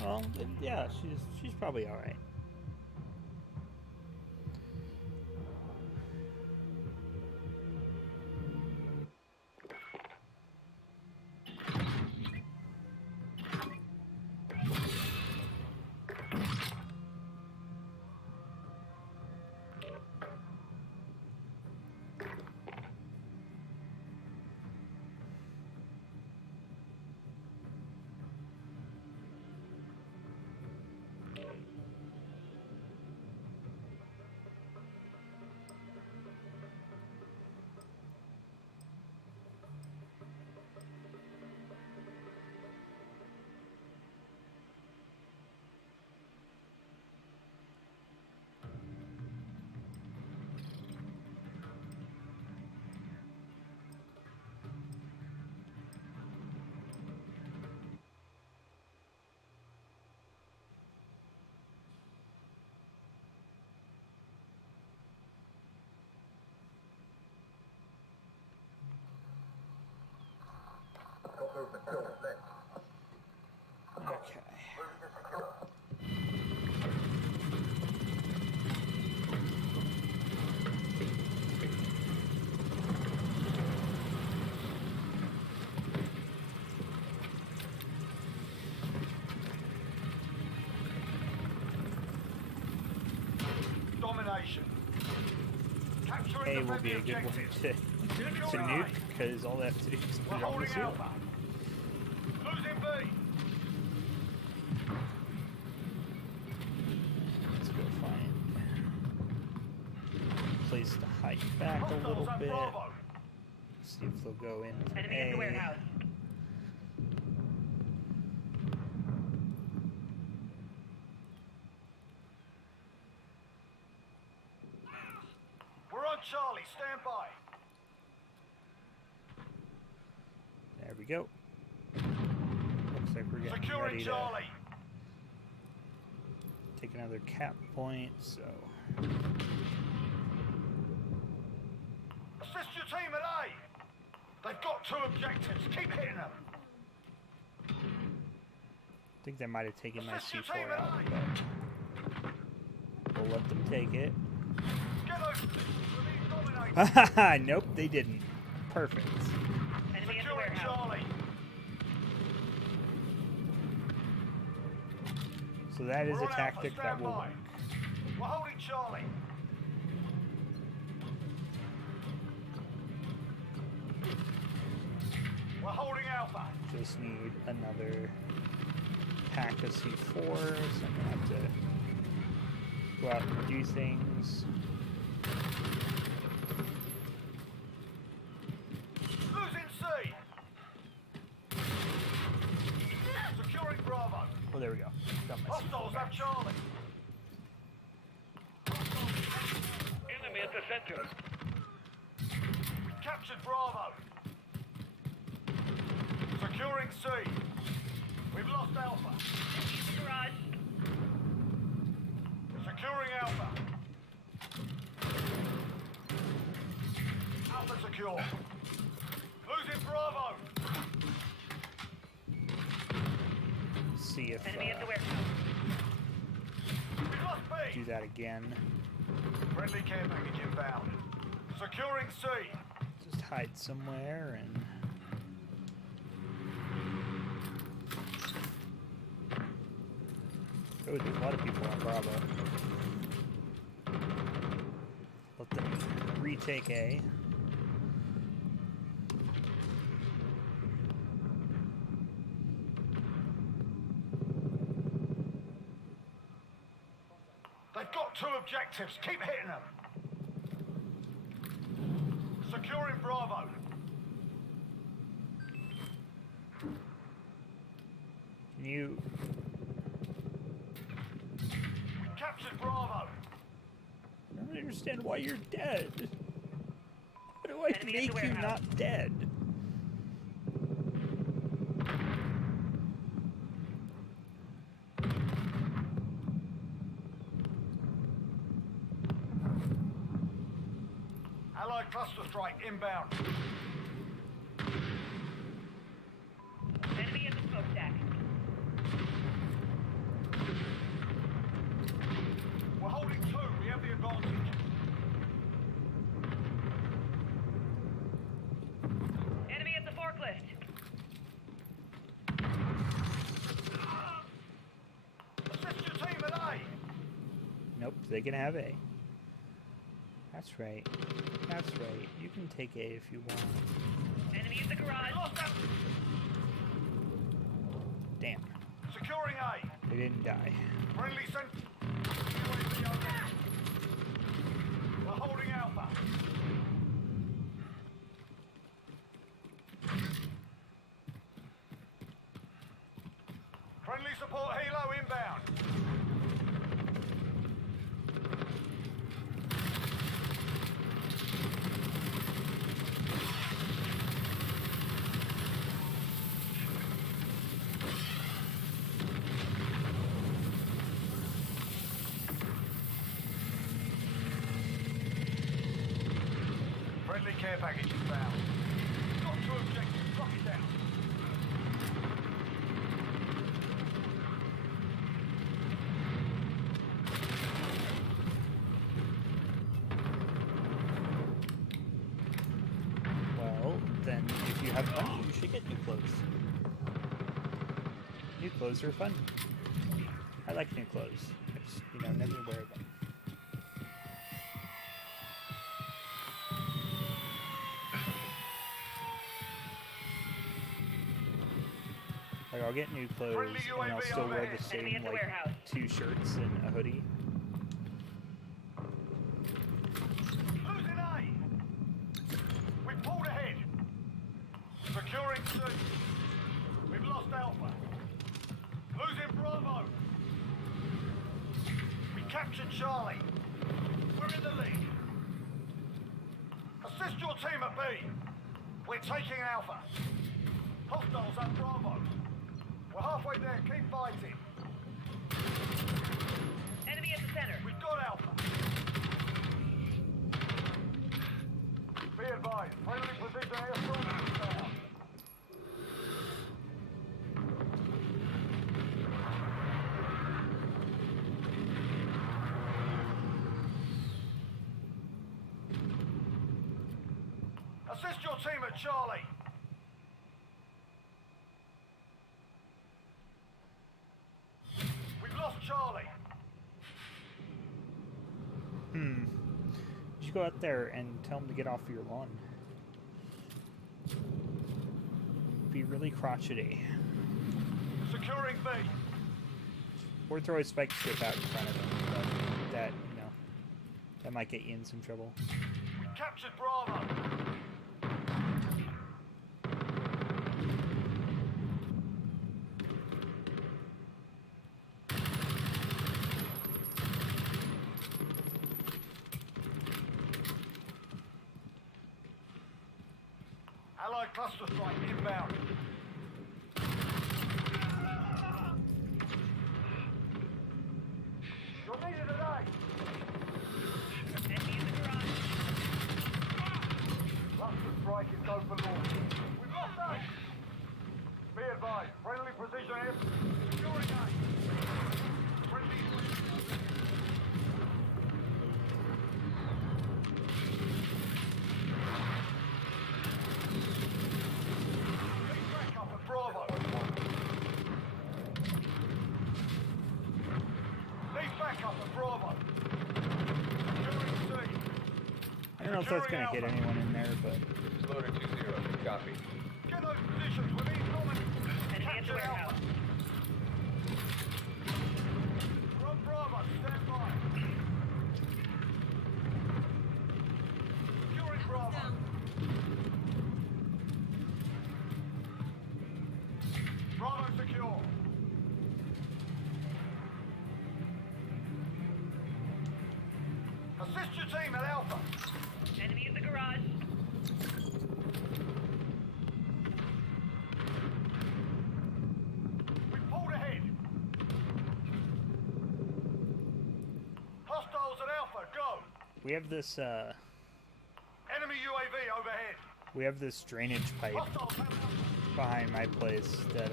Well, yeah, she's probably all right. Okay. Domination. Capturing A the will be a friendly good one objectives. to nuke because all they have to do is We're put it on the holding ceiling. Alpha. Losing B. Let's go find a place to hide back a little Hostiles at bit. Bravo. See if they'll go into Enemy at the A. warehouse. We're on Charlie. Stand by. There we go. Looks like we're getting Securing ready to Charlie. take another cap point, so Assist your team at A. They've got 2 objectives. Keep hitting them. I think they might have taken my Assist your C4 team at out, A. but we'll let them take it. Get over. We're being dominated. Nope, they didn't. Perfect. Enemy at the Securing warehouse. Charlie. So that is We're a on Alpha. tactic that Stand will by. work. We're holding Charlie. We're holding Alpha. Just need another pack of C4s. I'm gonna have to go out and do things. Losing C. Securing Bravo. Oh, there we go. Got my Hostiles C4 have back. Charlie. Enemy at the center. Captured Bravo. Securing C. We've lost Alpha. Garage. Securing Alpha. Alpha secure. Losing Bravo. See if Enemy at the warehouse. We've lost B. do that again. Friendly care package inbound. Securing C. Just hide somewhere and oh, there's a lot of people on Bravo. Let them retake A. They've got 2 objectives. Keep hitting them. Securing Bravo. Can you Captured Bravo. I don't understand why you're dead. do I Enemy at the make you warehouse. not dead? Allied cluster strike inbound. Enemy at the smokestack. We're holding 2. We have the advantage. Enemy at the forklift. Assist your team at A. Nope, they can have A. That's right. That's right. You can take A if you want. Enemy at the garage. Lost out. Damn. Securing A. They didn't die. Friendly sent. UAV overhead. We're holding Alpha. Friendly support helo inbound. Friendly care package inbound. Got 2 objectives. Lock it down. Well, then if you have money, you should get new clothes. New clothes are fun. I like new clothes. I just, never wear them. Like, I'll get new clothes Friendly and I'll UAV still wear overhead. the Enemy same, at the like, warehouse. 2 shirts and a hoodie. Losing A. We pulled ahead. Securing C. We've lost Alpha. Losing Bravo. We captured Charlie. We're in the lead. Assist your team at B. We're taking Alpha. Hostiles at Bravo. We're halfway there. Keep fighting. Enemy at the center. We've got Alpha. Be advised. Friendly position air sources down. Assist your team at Charlie. We've lost Charlie. You should go out there and tell them to get off your lawn. Be really crotchety. Securing B. Or throw a spike strip out in front of them. But that, that might get you in some trouble. We captured Bravo. Allied cluster strike inbound. You're needed today. Enemy in the garage. Cluster strike is go for launch. We've lost A. Be advised, friendly precision air. Securing A. Friendly back up at Bravo. Lead back up at Bravo. Securing C. I don't know if that's going to hit anyone in there, but Loader 2-0, copy. Get those positions. We need Norman. Enemy at the Capture warehouse. Alpha. We're on Bravo. Stand by. Securing Bravo. Bravo secure. Assist your team at Alpha. Enemy at the garage. We have this Enemy UAV overhead. we have this drainage pipe Hostiles have behind my place that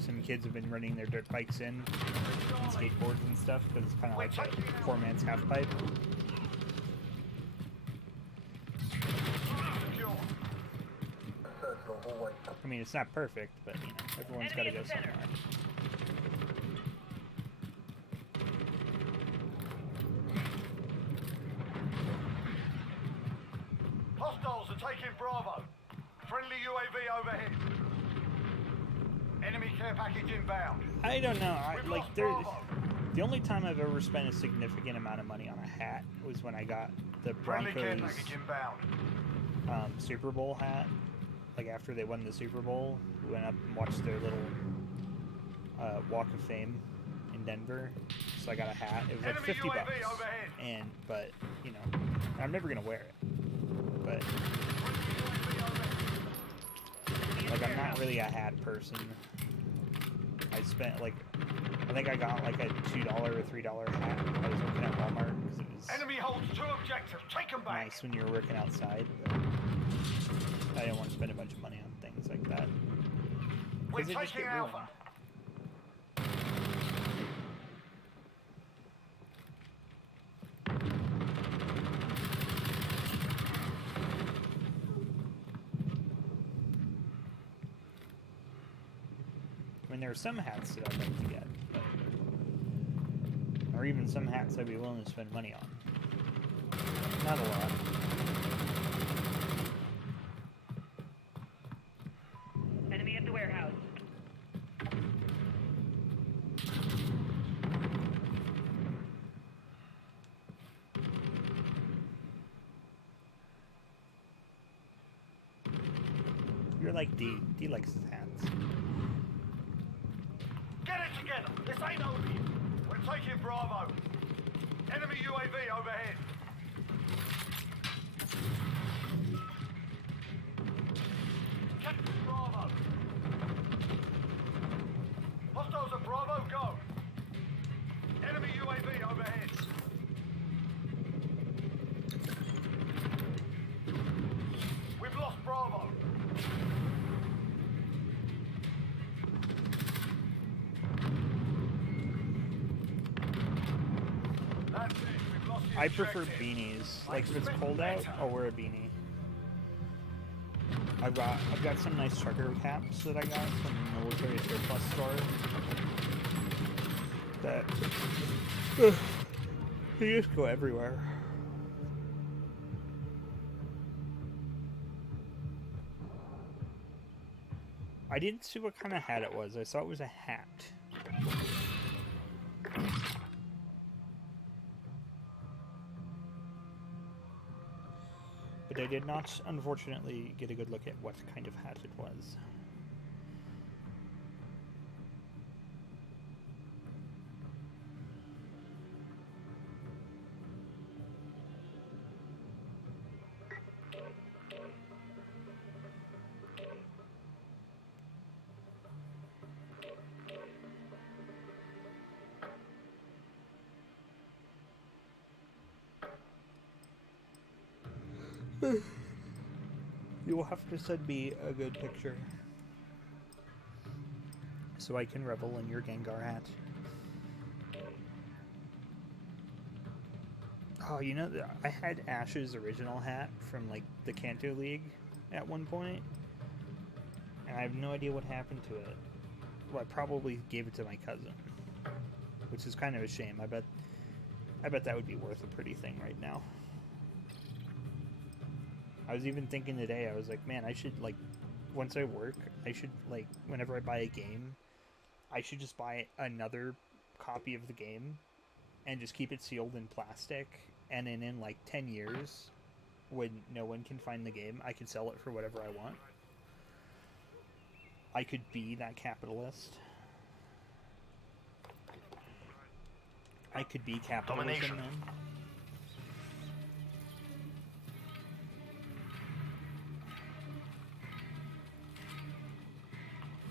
some kids have been running their dirt bikes in, and skateboards and stuff, because it's kind of like a poor man's half pipe. secure. I mean, it's not perfect, but you know, everyone's got to Enemy go at the center. somewhere. Hostiles are taking Bravo. Friendly UAV overhead. Enemy care package inbound. I don't know. We've Like, lost there. Bravo. The only time I've ever spent a significant amount of money on a hat was when I got the Friendly care Broncos package inbound. Super Bowl hat. Like after they won the Super Bowl, we went up and watched their little Walk of Fame in Denver. So I got a hat. It was like Enemy $50. UAV overhead. But you know, I'm never gonna wear it. But like, I'm not really a hat person. I spent like, I think I got like a $2 or $3 hat. I was working at Walmart because it was Enemy holds 2 objectives. Take them back. nice when you were working outside. But I didn't want to spend a bunch of money on things like that. We're 'Cause they just taking get ruined. Alpha. I mean, there are some hats that I'd like to get, but, or even some hats I'd be willing to spend money on. Not a lot. Enemy at the warehouse. You're like D. D likes his hats. Get it together. This ain't over yet. We're taking Bravo. Enemy UAV overhead. Captain Bravo. Hostiles at Bravo, go. Enemy UAV overhead. We've lost Bravo. That's it. We've lost the I prefer objective. beanies. Like if it's cold out, I'll wear a beanie. I've got some nice trucker caps that I got from the military surplus store. That they just go everywhere. I didn't see what kind of hat it was. I saw it was a hat. But I did not, unfortunately, get a good look at what kind of hat it was. You will have to send me a good picture so I can revel in your Gengar hat. Oh, you know, I had Ash's original hat from like the Kanto League at one point, and I have no idea what happened to it. Well, I probably gave it to my cousin, which is kind of a shame. I bet that would be worth a pretty thing right now. I was even thinking today, I was like, man, I should, like, once I work, I should, like, whenever I buy a game, I should just buy another copy of the game and just keep it sealed in plastic, and then in, like, 10 years, when no one can find the game, I can sell it for whatever I want. I could be that capitalist. I could be capitalism Domination. then.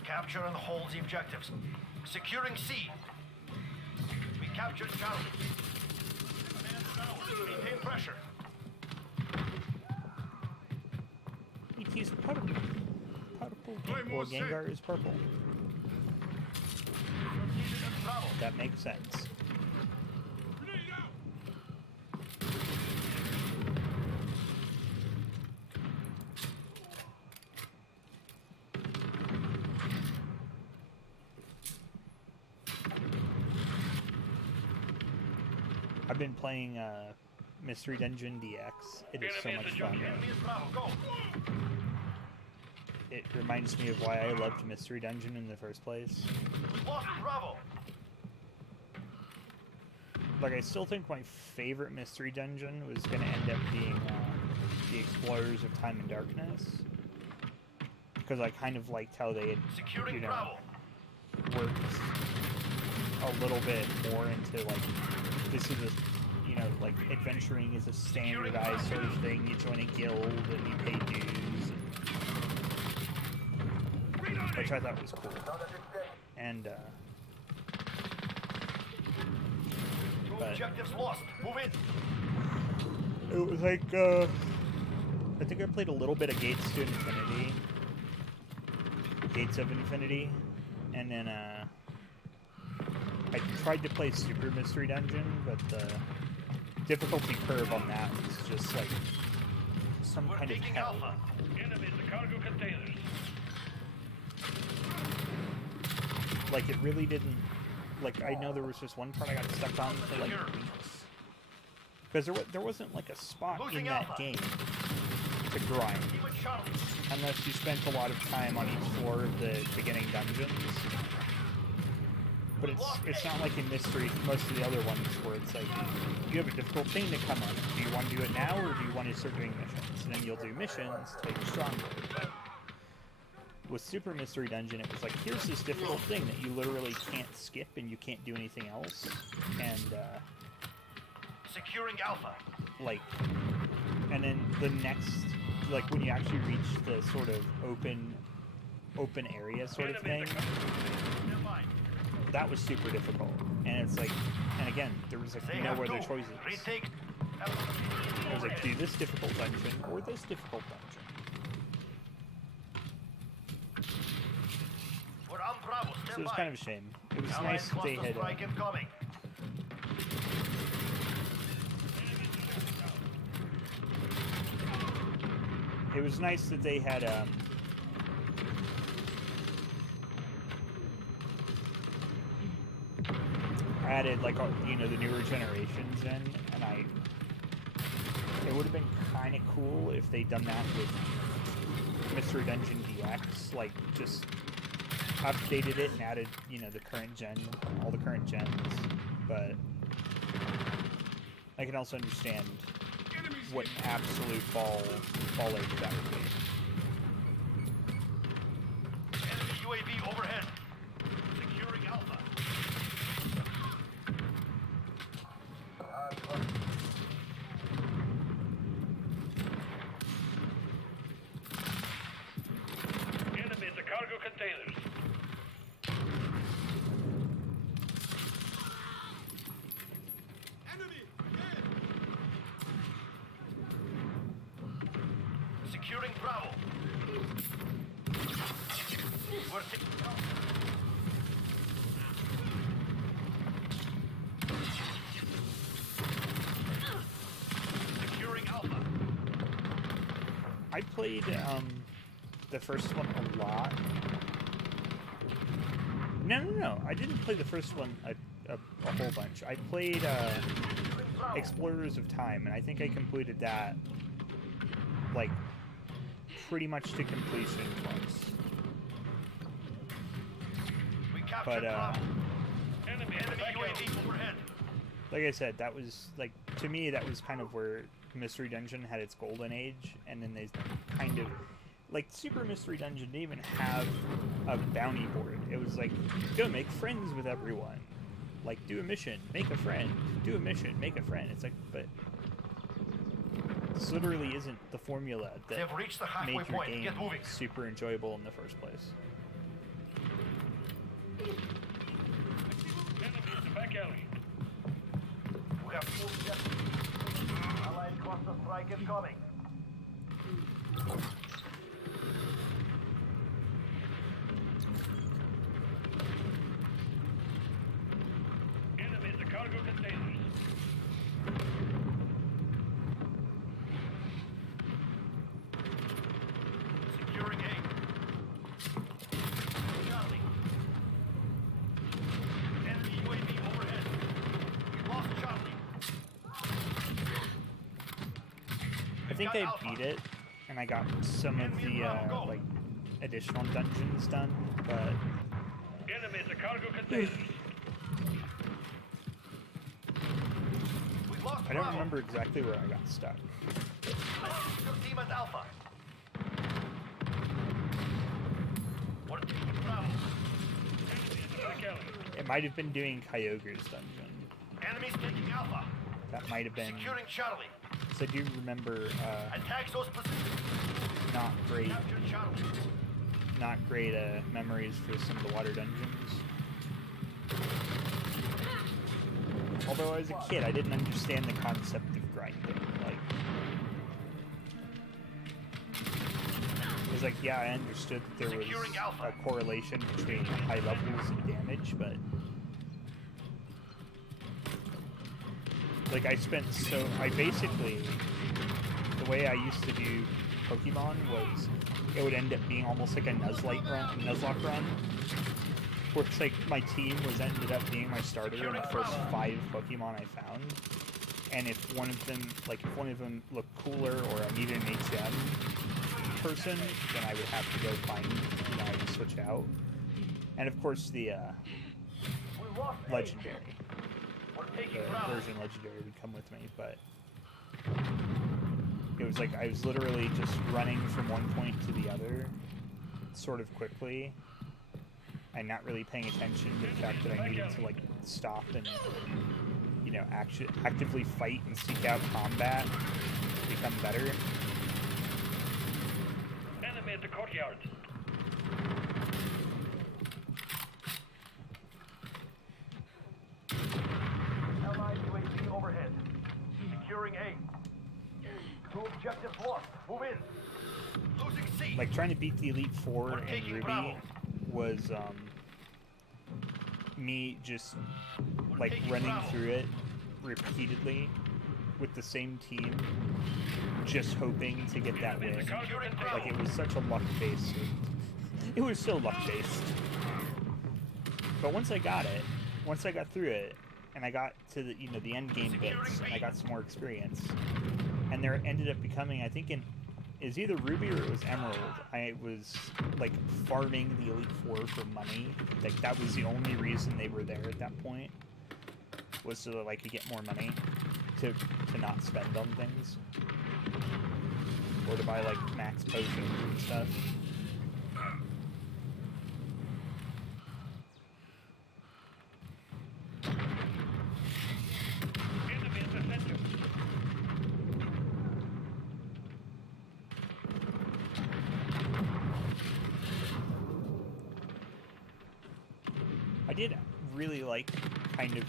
Capture and hold the objectives. Securing C. We captured Charlie. Maintain pressure. He's purple. Purple. Well, Gengar is purple. That makes sense. I've been playing Mystery Dungeon DX. It is so much fun. It reminds me of why I loved Mystery Dungeon in the first place. Lost Bravo. Like, I still think my favorite Mystery Dungeon was going to end up being the Explorers of Time and Darkness. Because I kind of liked how they had, Securing you know, Bravo. worked a little bit more into, like, this is a, you know, like, adventuring is a standardized sort of thing. You join a guild and you pay dues, which I thought was cool. And, but Objectives lost. Move in. it was like, I think I played a little bit of Gates to Infinity. Gates of Infinity. And then, I tried to play Super Mystery Dungeon, but the difficulty curve on that was just like some We're kind of taking hell. Alpha. Enemies to cargo containers. Like, it really didn't. Like, I know there was just one part I got stuck on for like weeks. Because there wasn't like a spot in Losing that Alpha. game to grind. Even shuttle. Unless you spent a lot of time on each floor of the beginning dungeons. But it's not like in Mystery, most of the other ones where it's like, you have a difficult thing to come up. Do you want to do it now, or do you want to start doing missions? And then you'll do missions to make you stronger. But with Super Mystery Dungeon, it was like, here's this difficult thing that you literally can't skip and you can't do anything else. And, Securing Alpha. like, and then the next, like, when you actually reach the sort of open area sort of thing, Nearby. that was super difficult. And it's like, and again, there was like They no have other two. choices. Retake. It was like, do this difficult dungeon or this difficult dungeon. We're on Bravo. So Stand it was by. kind of a shame. It was Allied nice that they cluster had, strike incoming. it was nice that they had, added, like, you know, the newer generations in, and it would have been kind of cool if they'd done that with Mystery Dungeon DX, like, just updated it and added, you know, the current gen, all the current gens, but I can also understand what an absolute ball ache that would be. Enemy UAV overhead. Securing Alpha. Enemies to cargo containers. Securing Bravo. We're taking Securing Alpha. I played the first one a lot. No. I didn't play the first one a whole bunch. I played Explorers of Time, and I think I completed that like pretty much to completion once. We captured But Bravo. Enemy at the Enemy back alley. UAV overhead. like I said, that was like, to me, that was kind of where Mystery Dungeon had its golden age, and then they kind of, like, Super Mystery Dungeon didn't even have a bounty board. It was like, go make friends with everyone. Like, do a mission, make a friend. Do a mission, make a friend. It's like, but this literally isn't the formula that They've reached the halfway made your point. game Get moving. super enjoyable in the first place. Enemy at the back alley. We have full objectives. Allied cluster strike incoming. I think I beat it, and I got some of the like additional dungeons done, but Enemy at the cargo containers. We lost I don't Bravo. remember exactly where I got stuck. Your team at Alpha. We're taking Bravo. Back alley. It might have been doing Kyogre's dungeon. Enemies taking Alpha. That might have been. Securing Charlie. So I do remember Attack those positions. not great, Capture Charlie. memories for some of the water dungeons. Although as a kid, I didn't understand the concept of grinding. Like, it was like, yeah, I understood that there was Securing Alpha. a correlation between high levels and damage, but like I basically, the way I used to do Pokemon was it would end up being almost like a Nuzlocke run, where it's like my team ended up being my starter in the first 5 Pokemon I found, and if one of them looked cooler or I needed an HM person, then I would have to go find, I would switch out, and of course the We lost A. legendary. We're taking The Bravo. version legendary would come with me, but it was like I was literally just running from one point to the other sort of quickly and not really paying attention to the fact that I needed to like stop and actively fight and seek out combat to become better. Enemy at the courtyard. Allied UAV overhead. Securing A. 2 objectives lost. Move in. Losing C. Like trying to beat the Elite Four We're and taking Ruby Bravo. was me just We're like taking running Bravo. through it repeatedly with the same team, just hoping to get that win. Securing Bravo. Like it was such a luck based. It was so luck based. But once I got through it, and I got to the end game bits, and I got some more experience, and there ended up becoming, I think it was either Ruby or it was Emerald. I was like farming the Elite Four for money. Like that was the only reason they were there at that point, was so that I could get more money to not spend on things, or to buy like max potions and stuff. Enemy at the center. I did really like kind of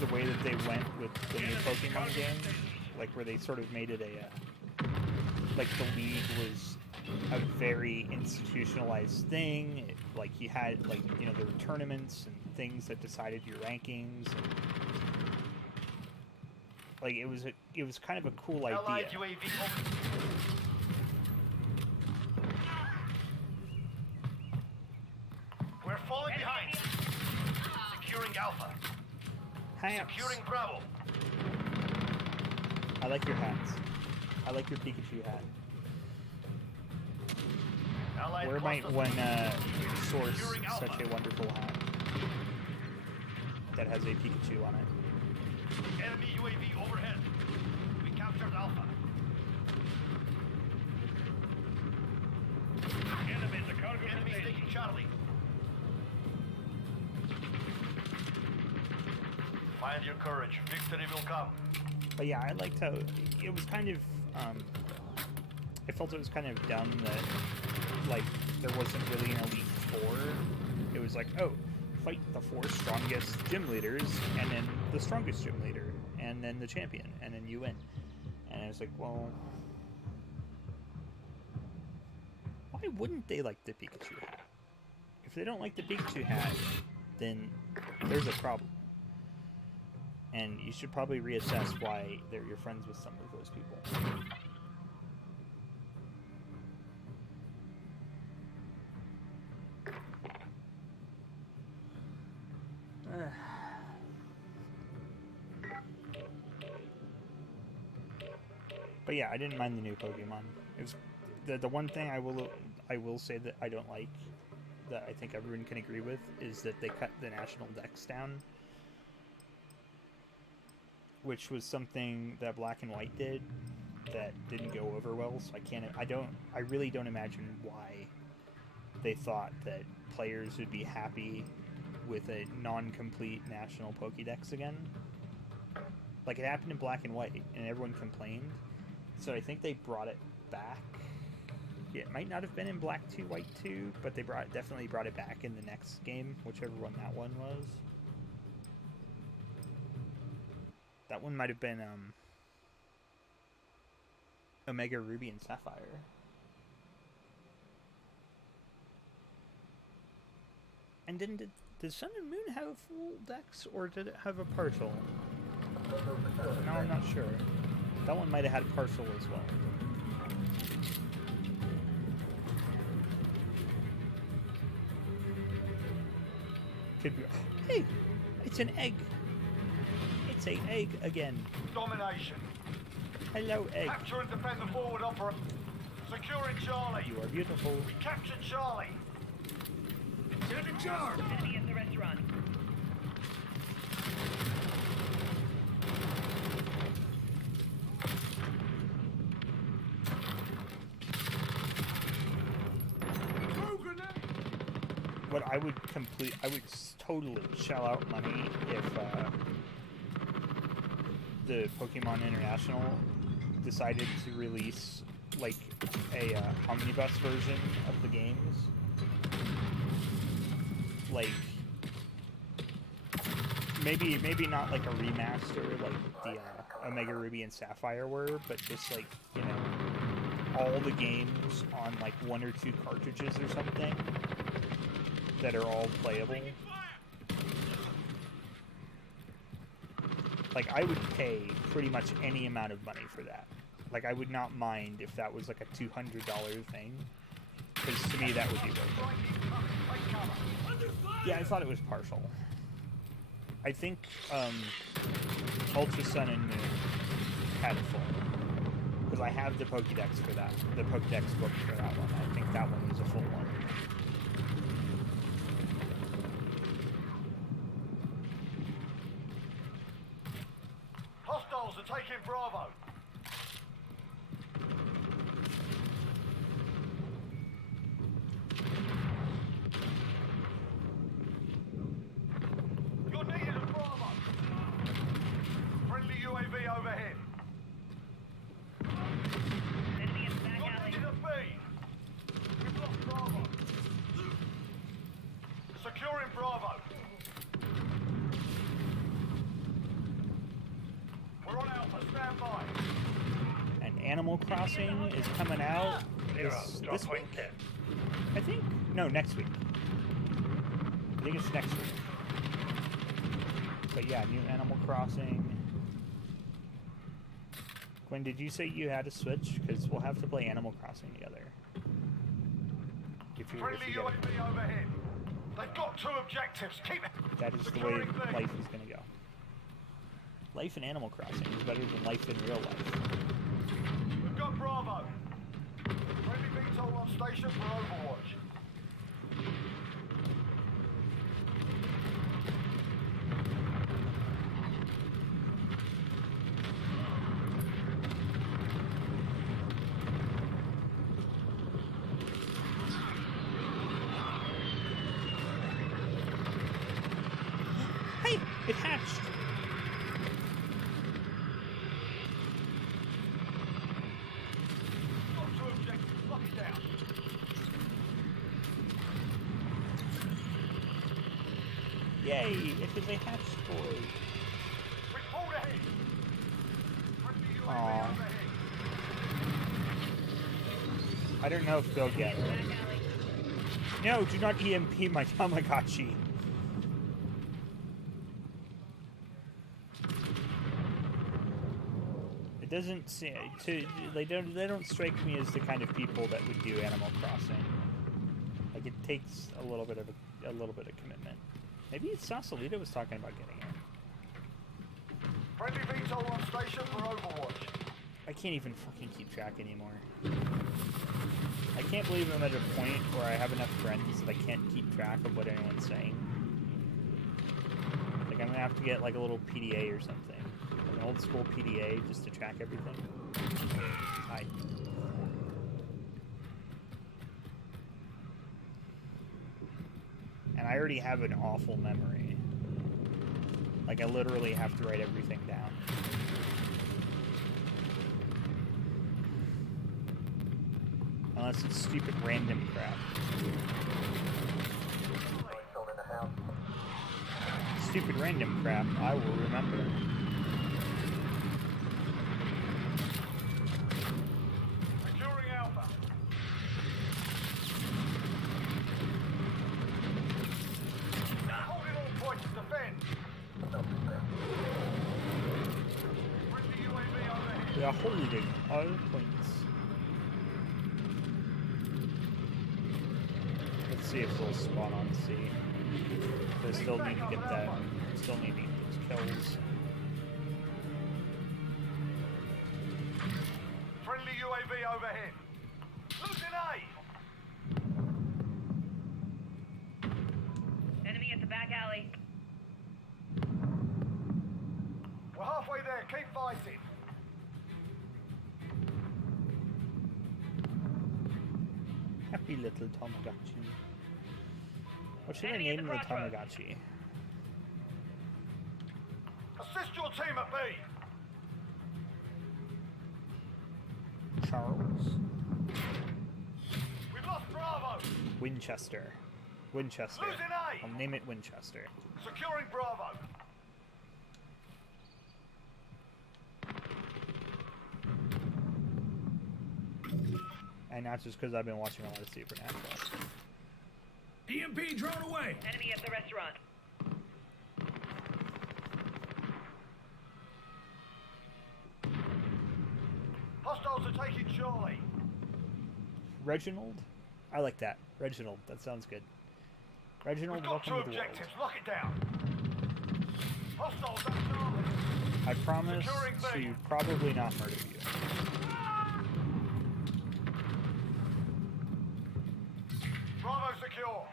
the way that they went with the new Pokemon game, like where they sort of made it like the league was a very institutionalized thing. Like you had there were tournaments and things that decided your rankings. And, like it was kind of a cool Allied idea. UAV over. We're falling behind. Securing Alpha. Hats. Securing Bravo. I like your hats. I like your Pikachu hat. Allied Where might clusters- one source Securing Alpha. such a wonderful hat that has a Pikachu on it? Enemy UAV overhead. We captured Alpha. Enemy at the cargo Enemies containers. taking Charlie. Find your courage. Victory will come. But yeah, I liked how it was kind of. I felt it was kind of dumb that like there wasn't really an Elite Four. It was like, oh, fight the 4 strongest gym leaders, and then the strongest gym leader, and then the champion, and then you win. And I was like, well, why wouldn't they like the Pikachu hat? If they don't like the Pikachu hat, then there's a problem. And you should probably reassess why you're friends with some of those people. But yeah, I didn't mind the new Pokemon. It was the one thing I will say that I don't like, that I think everyone can agree with, is that they cut the national dex down, which was something that Black and White did that didn't go over well. So I really don't imagine why they thought that players would be happy with a non-complete national Pokédex again. Like, it happened in Black and White, and everyone complained. So I think they brought it back. Yeah, it might not have been in Black 2, White 2, but they definitely brought it back in the next game, whichever one that one was. That one might have been Omega Ruby and Sapphire. And then did Sun and Moon have full decks, or did it have a partial? No, I'm not sure. That one might have had partial as well. Could be. Hey, it's an egg. It's an egg again. Domination. Hello, egg. Capture and defend the forward operation. Securing Charlie. You are beautiful. We captured Charlie. Send a charge. Enemy at the restaurant. What I would totally shell out money if the Pokemon International decided to release like a omnibus version of the games, like maybe not like a remaster like the Omega Ruby and Sapphire were, but just like, you know, all the games on like 1 or 2 cartridges or something that are all playable. Like, I would pay pretty much any amount of money for that. Like, I would not mind if that was like a $200 thing, because to me that would be worth it. Yeah, I thought it was partial. I think Ultra Sun and Moon had it full, because I have the Pokédex for that, the Pokédex book for that one. I think that one was a full one. Hostiles are taking Bravo. You're needed at Bravo. Friendly UAV overhead. Enemy in the back You're alley. needed at B. We've lost Bravo. Securing Bravo. We're on Alpha, stand by. And Animal Crossing is coming out this week. I think. No, next week. I think it's next week. But yeah, new Animal Crossing. Gwen, did you say you had a Switch? Because we'll have to play Animal Crossing together. If you Friendly get it. UAV overhead. They've got 2 objectives. Keep it. That is the way life is going to go. Life in Animal Crossing is better than life in real life. We've got Bravo. Friendly VTOL on station for Overwatch. Hey, it hatched. Got 2 objectives. Lock it down. Yay, it is a hatched boy. We pulled ahead. Friendly UAV Aw. overhead. I don't know if they'll get it. Back alley. No, do not EMP my Tamagotchi. It doesn't seem they don't strike me as the kind of people that would do Animal Crossing. Like, it takes a little bit of commitment. Maybe Sausalito was talking about getting it. Friendly VTOL on station for Overwatch. I can't even fucking keep track anymore. I can't believe I'm at a point where I have enough friends that I can't keep track of what anyone's saying. Like, I'm gonna have to get like a little PDA or something. An old school PDA just to track everything. Hi. And I already have an awful memory. Like, I literally have to write everything down. Unless it's stupid random crap. Stupid random crap, I will remember. Securing Alpha. Holding all points, defend. Friendly UAV overhead. We are holding all points. Let's see if they'll spawn on C. They still need to get that. Still need to get those kills. Friendly UAV overhead. Losing A. Enemy at the back alley. We're halfway there. Keep fighting. Happy little Tamagotchi. What should I Enemy at name the the crossroads. Tamagotchi? Assist your team at B. Charles? We've lost Bravo. Winchester. Winchester. Losing A. I'll name it Winchester. Securing Bravo. And not just because I've been watching a lot of Supernatural. EMP drone away. Enemy at the restaurant. Hostiles are taking Charlie. Reginald? I like that. Reginald. That sounds good. Reginald, We've got welcome two to the world. objectives. Lock it down. Hostiles at Charlie. I promise Securing B. to probably not murder you. Bravo secure.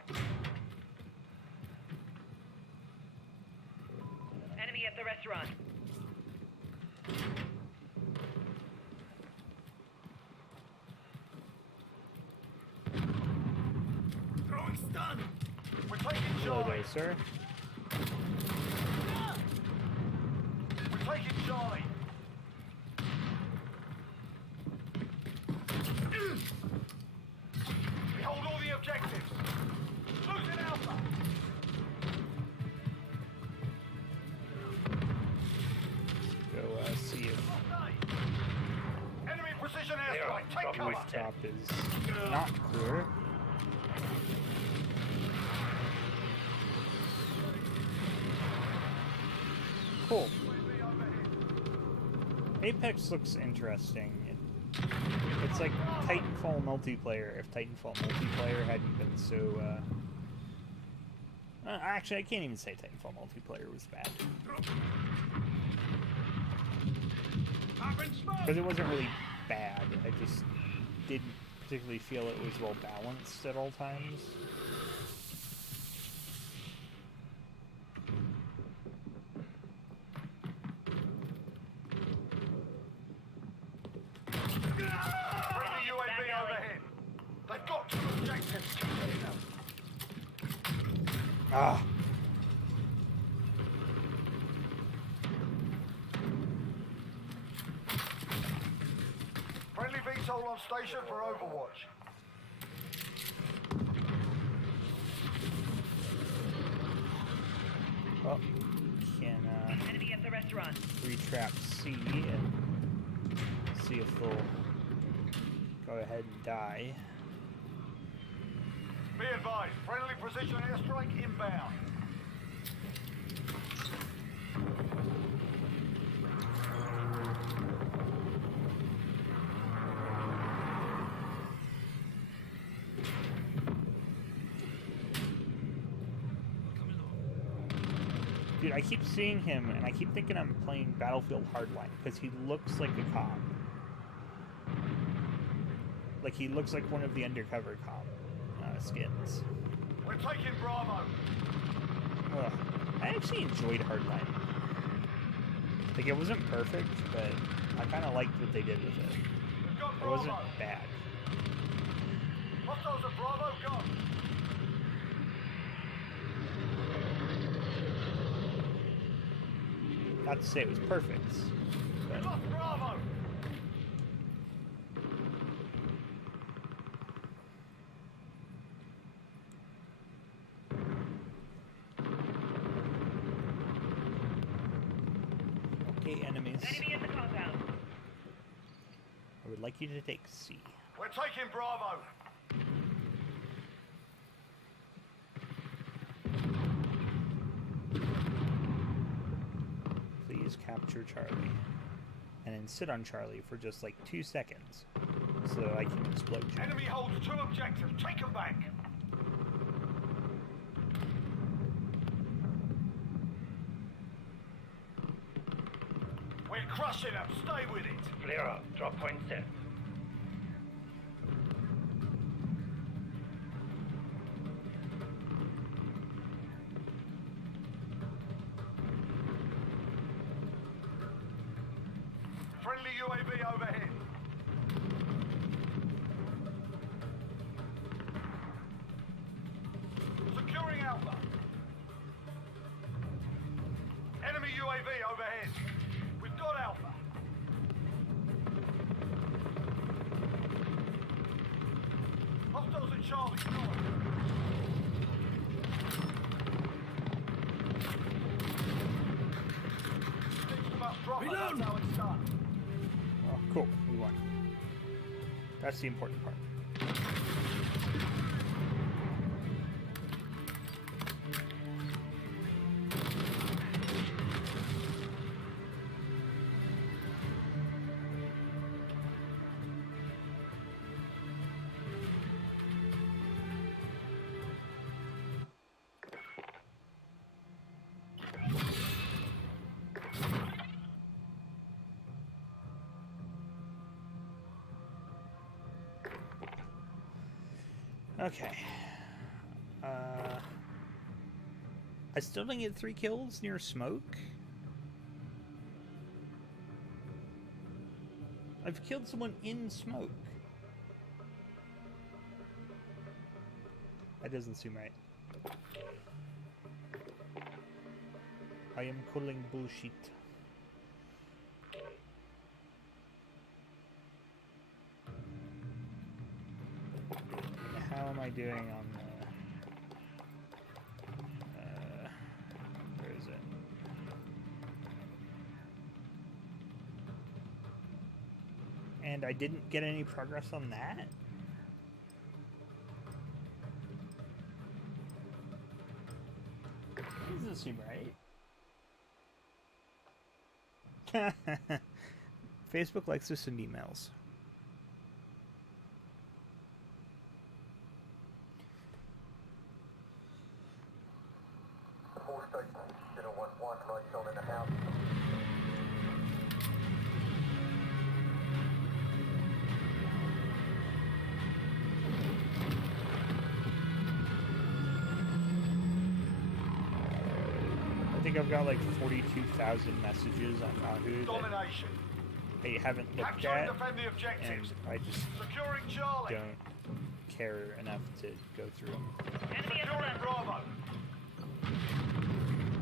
Enemy at the restaurant. Throwing stun. We're taking Hello Charlie. there, sir. We're taking Charlie. We hold all the objectives. Losing Alpha. Go see if Enemy precision airstrike. Take cover. rooftop is not clear. Cool. Apex looks interesting. It's like Titanfall multiplayer if Titanfall multiplayer hadn't been so actually I can't even say Titanfall multiplayer was bad. Popping smoke. Because it wasn't really bad. I just didn't particularly feel it was well balanced at all times. Friendly UAV overhead. They've got two objectives. Ah! Friendly VTOL on station for Overwatch. Well, can Enemy at the restaurant. retrap C and see if they'll go ahead and die. Be advised, friendly precision airstrike inbound. Dude, I keep seeing him and I keep thinking I'm playing Battlefield Hardline because he looks like a cop. Like, he looks like one of the undercover cop skins. We're taking Bravo. Ugh. I actually enjoyed Hardline. Like, it wasn't perfect, but I kind of liked what they did with it. We've got It Bravo. wasn't bad. Hostiles at Bravo, go. Not to say it was perfect, We've but lost Bravo. okay, enemies. Enemy at the compound. I would like you to take C. We're taking Bravo. Please capture Charlie. And then sit on Charlie for just like 2 seconds so I can explode you. Enemy holds 2 objectives. Take them back. We're crushing them. Stay with it. Flare up. Drop point set. Friendly UAV overhead. Securing Alpha. Enemy UAV overhead. We've got Alpha. Hostiles at Charlie. Reload! That's how it's done. Oh, cool. We won. That's the important part. Okay. I still didn't get 3 kills near smoke. I've killed someone in smoke. That doesn't seem right. I am calling bullshit. How am I doing on the... where is it? And I didn't get any progress on that? That doesn't seem right. Facebook likes to send emails. I think I've got like 42,000 messages on Yahoo that Domination. I haven't looked Capture and at, defend the and objectives. I just Securing Charlie. don't care enough to go through them. Enemy at the Securing left. Bravo.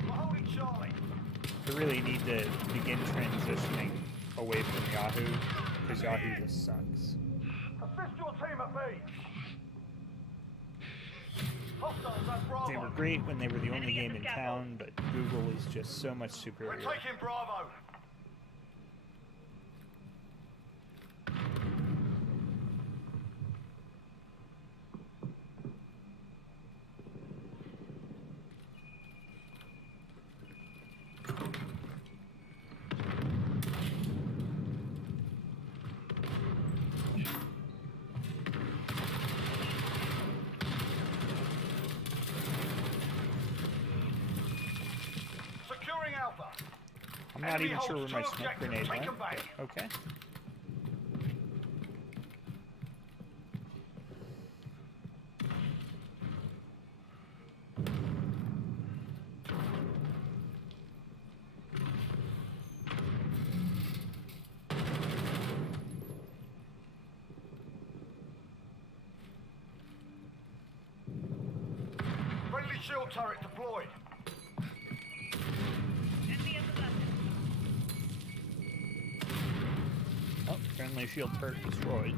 We're holding Charlie. I really need to begin transitioning away from Yahoo, because Yahoo just sucks. Assist your team at B. Hostiles at Bravo. They were great when they were the only Enemy at game the in scaffold. town, but Google is just so much We're superior. taking Bravo. Securing Alpha. I'm not Enemy even sure where holds my two smoke objectives. grenade Take went, them back. but okay. shield turret deployed. Enemy at the buses. Oh, friendly shield turret destroyed.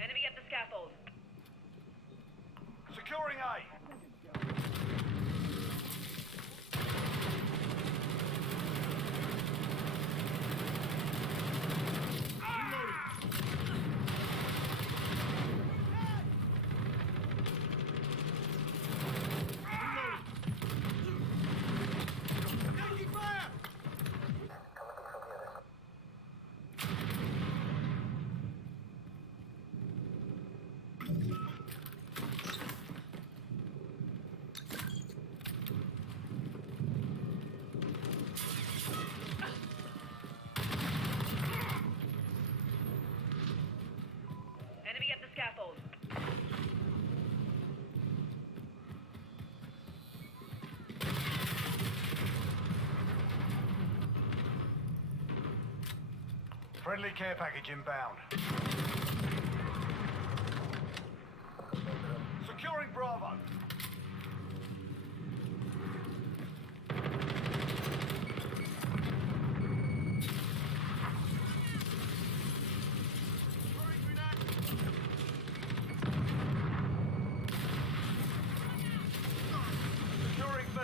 Enemy at the scaffold. Securing A. Taking fire! Enemy at the scaffold. Friendly care package inbound. Securing Bravo. Securing B.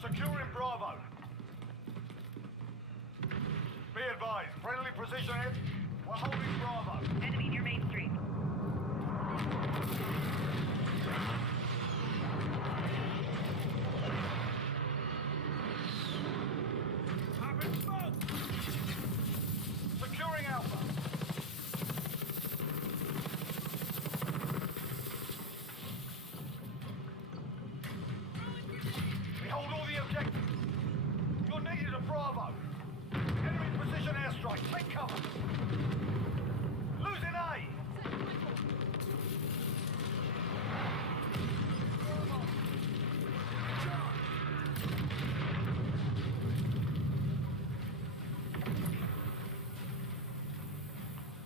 Securing Bravo. Be advised, friendly precision hit. We're holding Bravo. Enemy near Main Street. Popping smoke! Securing Alpha. We hold all the objectives. You're needed at Bravo. Enemy precision airstrike. Take cover. Losing A.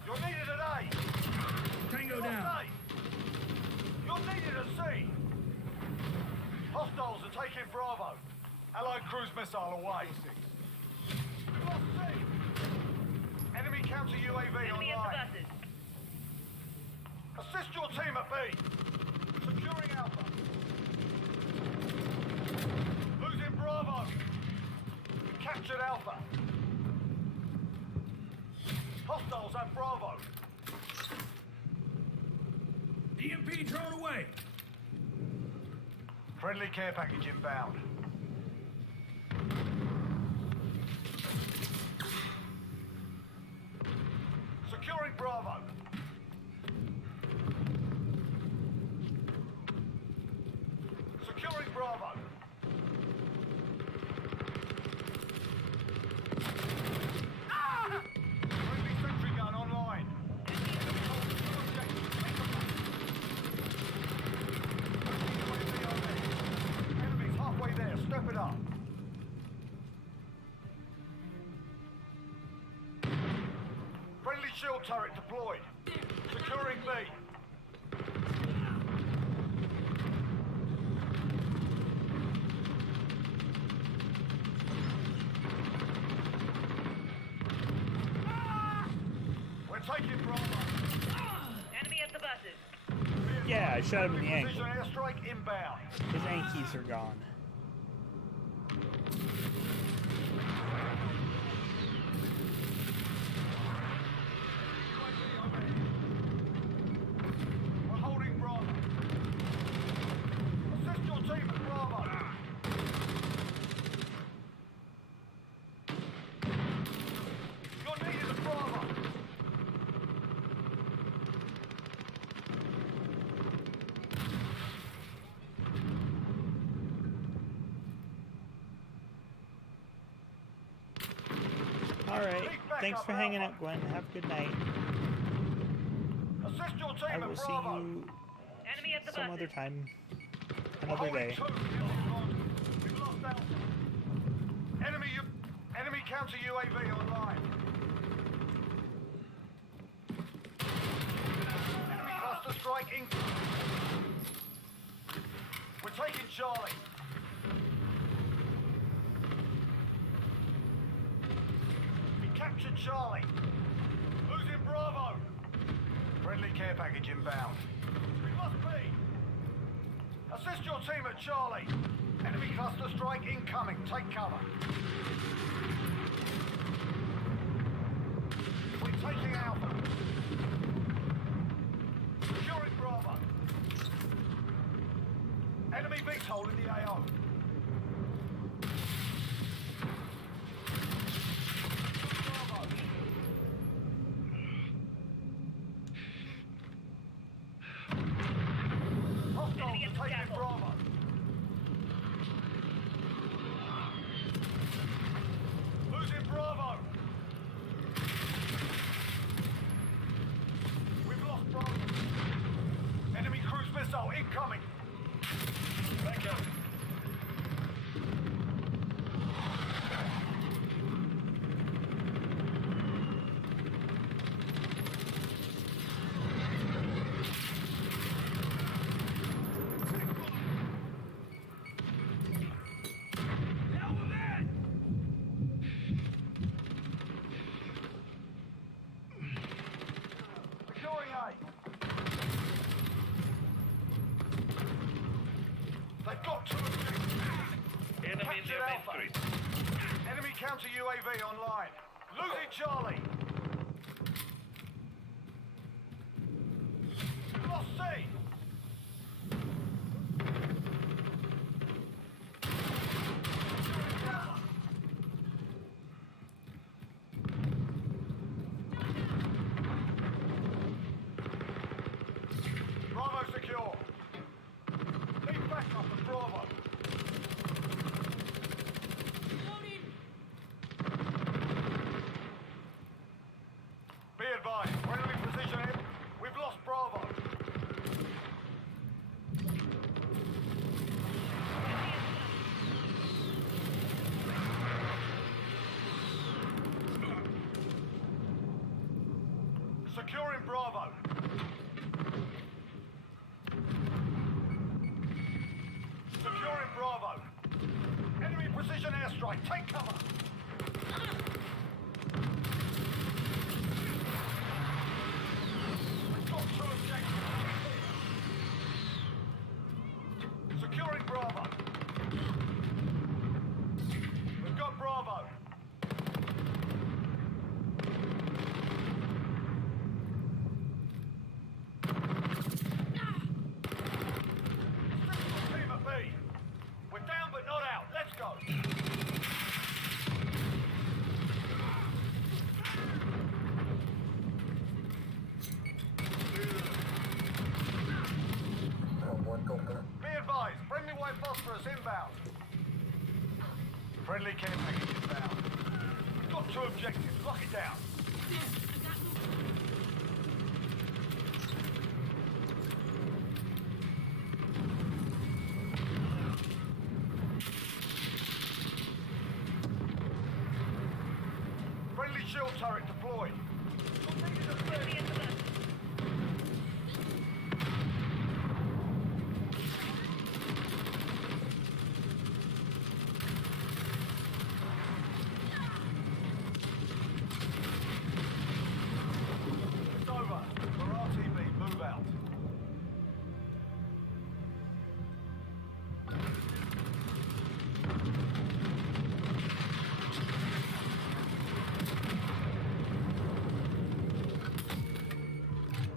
You're needed at A. Tango Lost down. A. You're needed at C. Hostiles are taking Bravo. Allied cruise missile away. Lost C. Enemy counter UAV Enemy at the online. buses. Assist your team at B. Securing Alpha. Losing Bravo. Captured Alpha. Hostiles at Bravo. EMP drone away! Friendly care package inbound. Securing Bravo. Securing Bravo. Friendly sentry gun online. Enemies halfway there. Step it up. Friendly shield turret deployed. Securing B. We're taking Bravo. Enemy at the buses. Yeah, I shot him in the ankle. Precision airstrike inbound. His ankies are gone. We're holding Bravo. Assist your team at Bravo. You're needed at Bravo. Alright, thanks for hanging out, Gwen. Have a good night. Assist your team I at will see Bravo. you Enemy at the some buses. other time. another day. We've lost Alpha. Enemy counter UAV online. Enemy cluster strike in. We're taking Charlie. We captured Charlie. Losing Bravo. Friendly care package inbound. We lost B. Assist your team at Charlie. Enemy cluster strike incoming. Take cover. We're taking Alpha. Securing Bravo. Enemy VTOL in the AO. Bravo. Hostiles Enemy at the are taking scaffold. Bravo. Losing Bravo. We've lost Bravo. Enemy cruise missile incoming. Back out. Securing A. They've got two objectives. Enemy near Captured Main Alpha. Street. Enemy counter UAV online. Losing Charlie. We've lost C. Bravo secure. Need backup at Bravo. Loading. Be advised, friendly precision in. We've lost Bravo. Securing Bravo. Securing Bravo. Enemy precision airstrike. Take cover. We've got two objectives. Securing Bravo. We've got Bravo. Team at B. We're down but not out. Let's go. Be advised, friendly white phosphorus inbound. Friendly care package inbound. We've got two objectives. Lock it down. Friendly shield turret deployed. Enemy at the bus. It's over. For RTB, move out.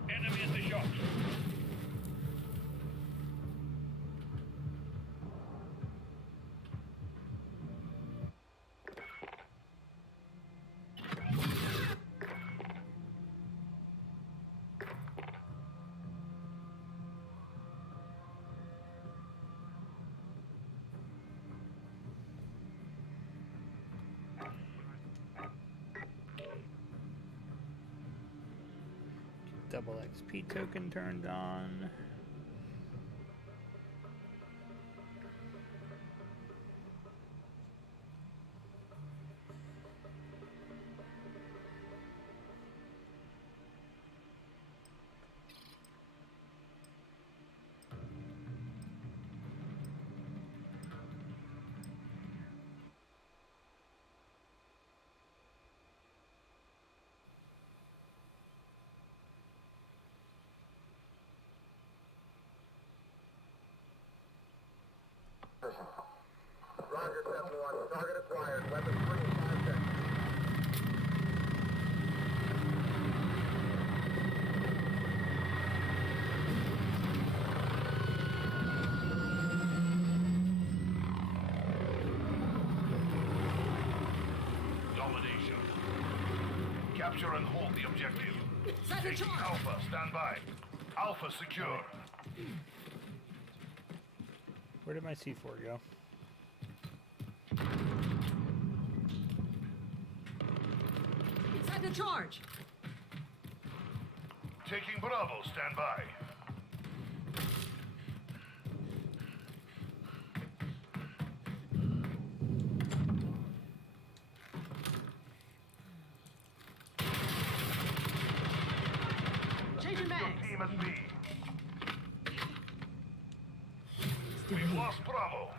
Enemy at the shops. Double XP token turned on. Capture and hold the objective. Second Taking charge. Alpha, stand by. Alpha secure. Where did my C4 go? Inside the charge. Taking Bravo, stand by. Changing Your mags. team at B. We've lost Bravo.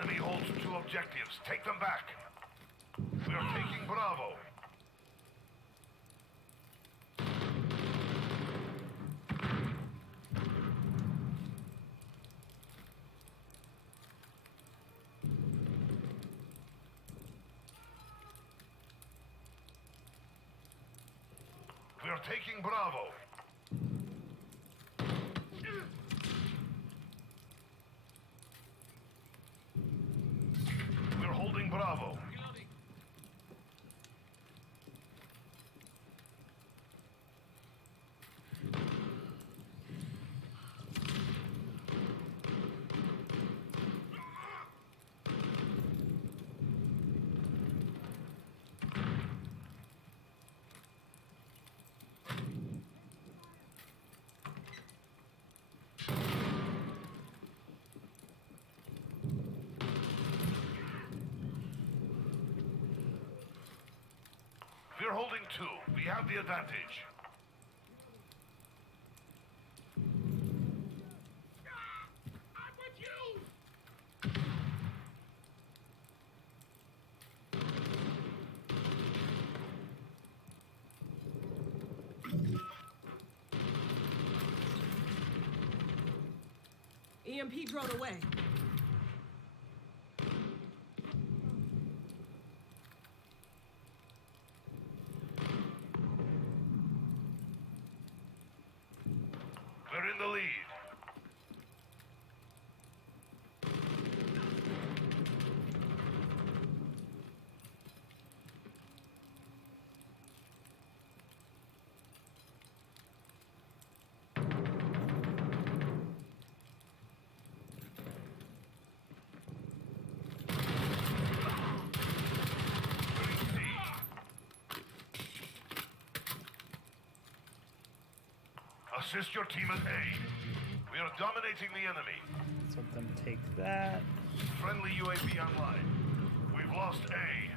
Enemy holds 2 objectives. Take them back. We are taking Bravo. We are taking Bravo. We're holding Bravo. We're holding 2. We have the advantage. I'm with you! EMP drone away. We're in the lead. We're in C. Assist your team at A. We are dominating the enemy. Let's let them take that. Friendly UAV online. We've lost A.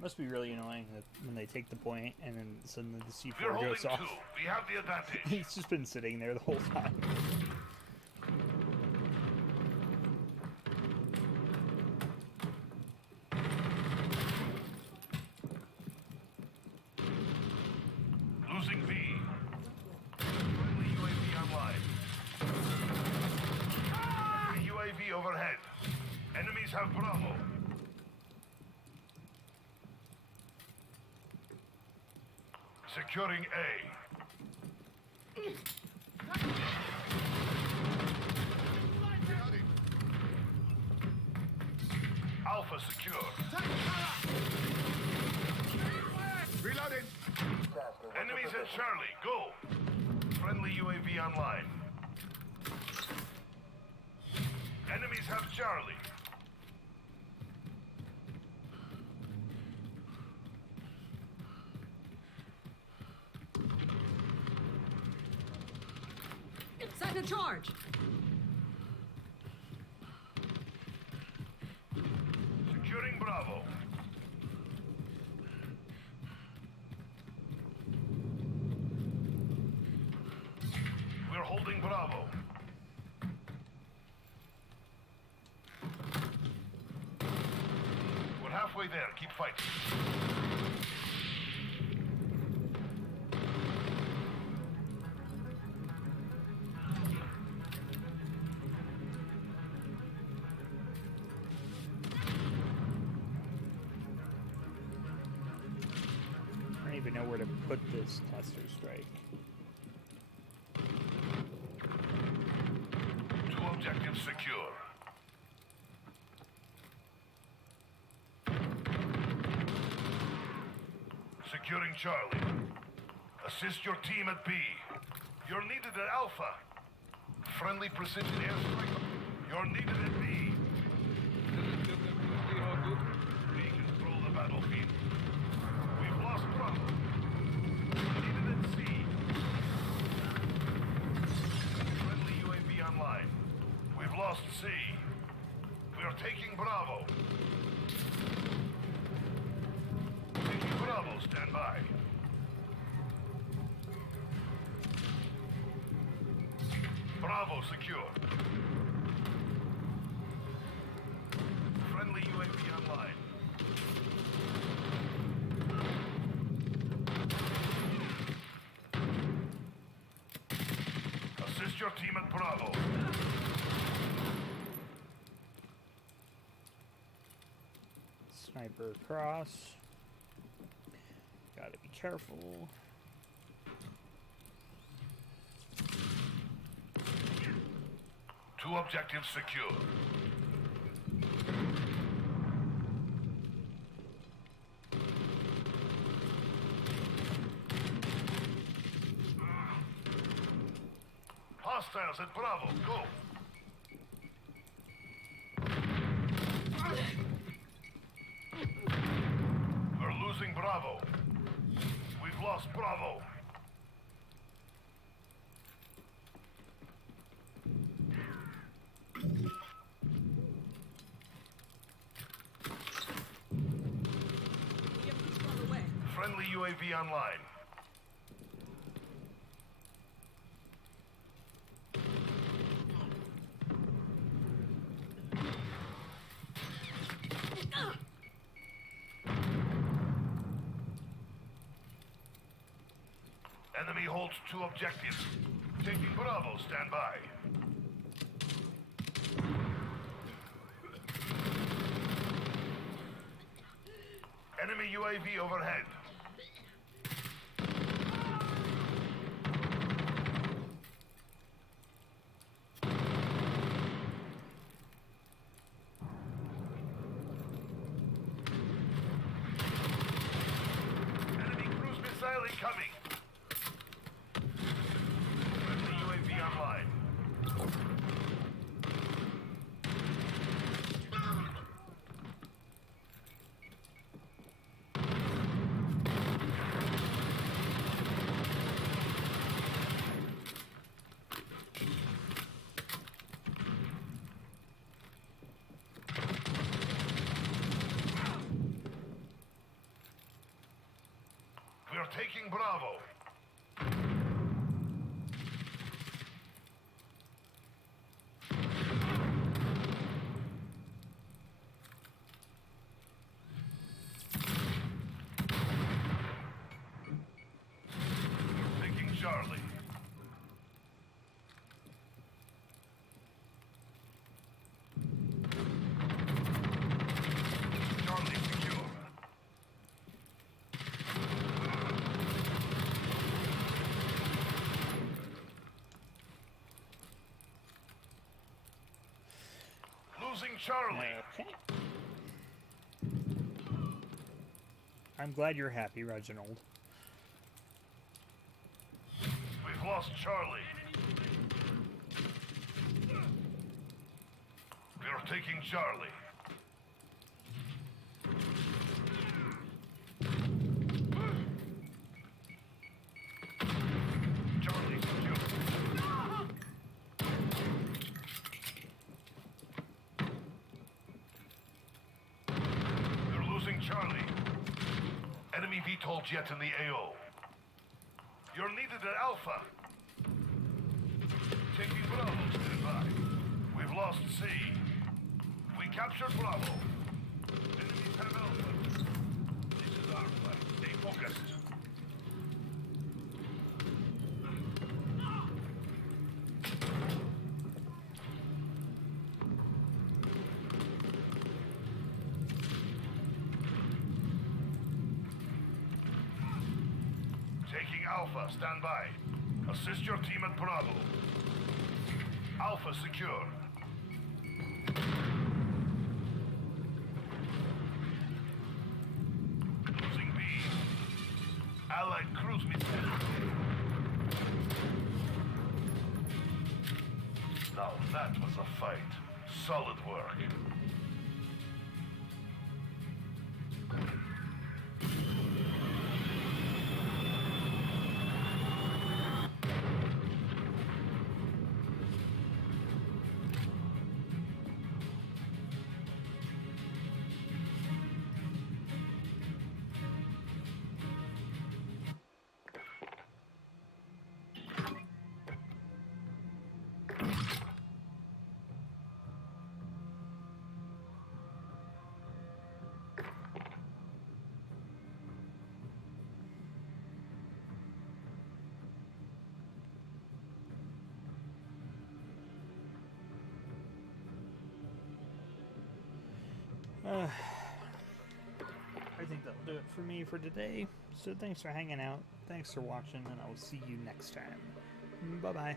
Must be really annoying that when they take the point and then suddenly the We're C4 holding goes 2. off. We have the advantage. It's just been sitting there the whole time. Losing B. Friendly UAV online. UAV overhead. Enemies have Bravo. Securing A. Alpha secure. Reloading! Enemies at Charlie. Go. Friendly UAV online. Enemies have Charlie. Inside the charge! Securing Bravo. We're holding Bravo. We're halfway there. Keep fighting. I don't even know where to put this cluster strike. Two objectives secure. Securing Charlie. Assist your team at B. You're needed at Alpha. Friendly precision airstrike. You're needed at B. B control the battlefield. We've lost Bravo. Needed at C. Friendly UAV online. We've lost C. We are taking Bravo. Taking Bravo, stand by. Bravo secure. Friendly UAV online. Assist your team at Bravo. Sniper across. Gotta be careful. Two objectives secure. Hostiles at Bravo, go! We're losing Bravo. We've lost Bravo. EMP's on the way. Friendly UAV online. Enemy holds two objectives. Taking Bravo, stand by. Enemy UAV overhead. Enemy cruise missile incoming. Friendly UAV online. We are taking Bravo. Taking Charlie. Charlie secure. Losing Charlie. Okay. I'm glad you're happy, Reginald. We've lost Charlie. We are taking Charlie. Charlie secure. enemy VTOL jet in the AO. You're needed at Alpha. Taking Bravo, stand by. We've lost C. We captured Bravo. Enemies have Alpha. This is our fight. Stay focused. Taking Alpha, stand by. Assist your team at Bravo. Alpha secure. Losing B. Allied cruise missile. Now that was a fight. Solid work. I think that'll do it for me for today. So thanks for hanging out. Thanks for watching, and I will see you next time. Bye-bye.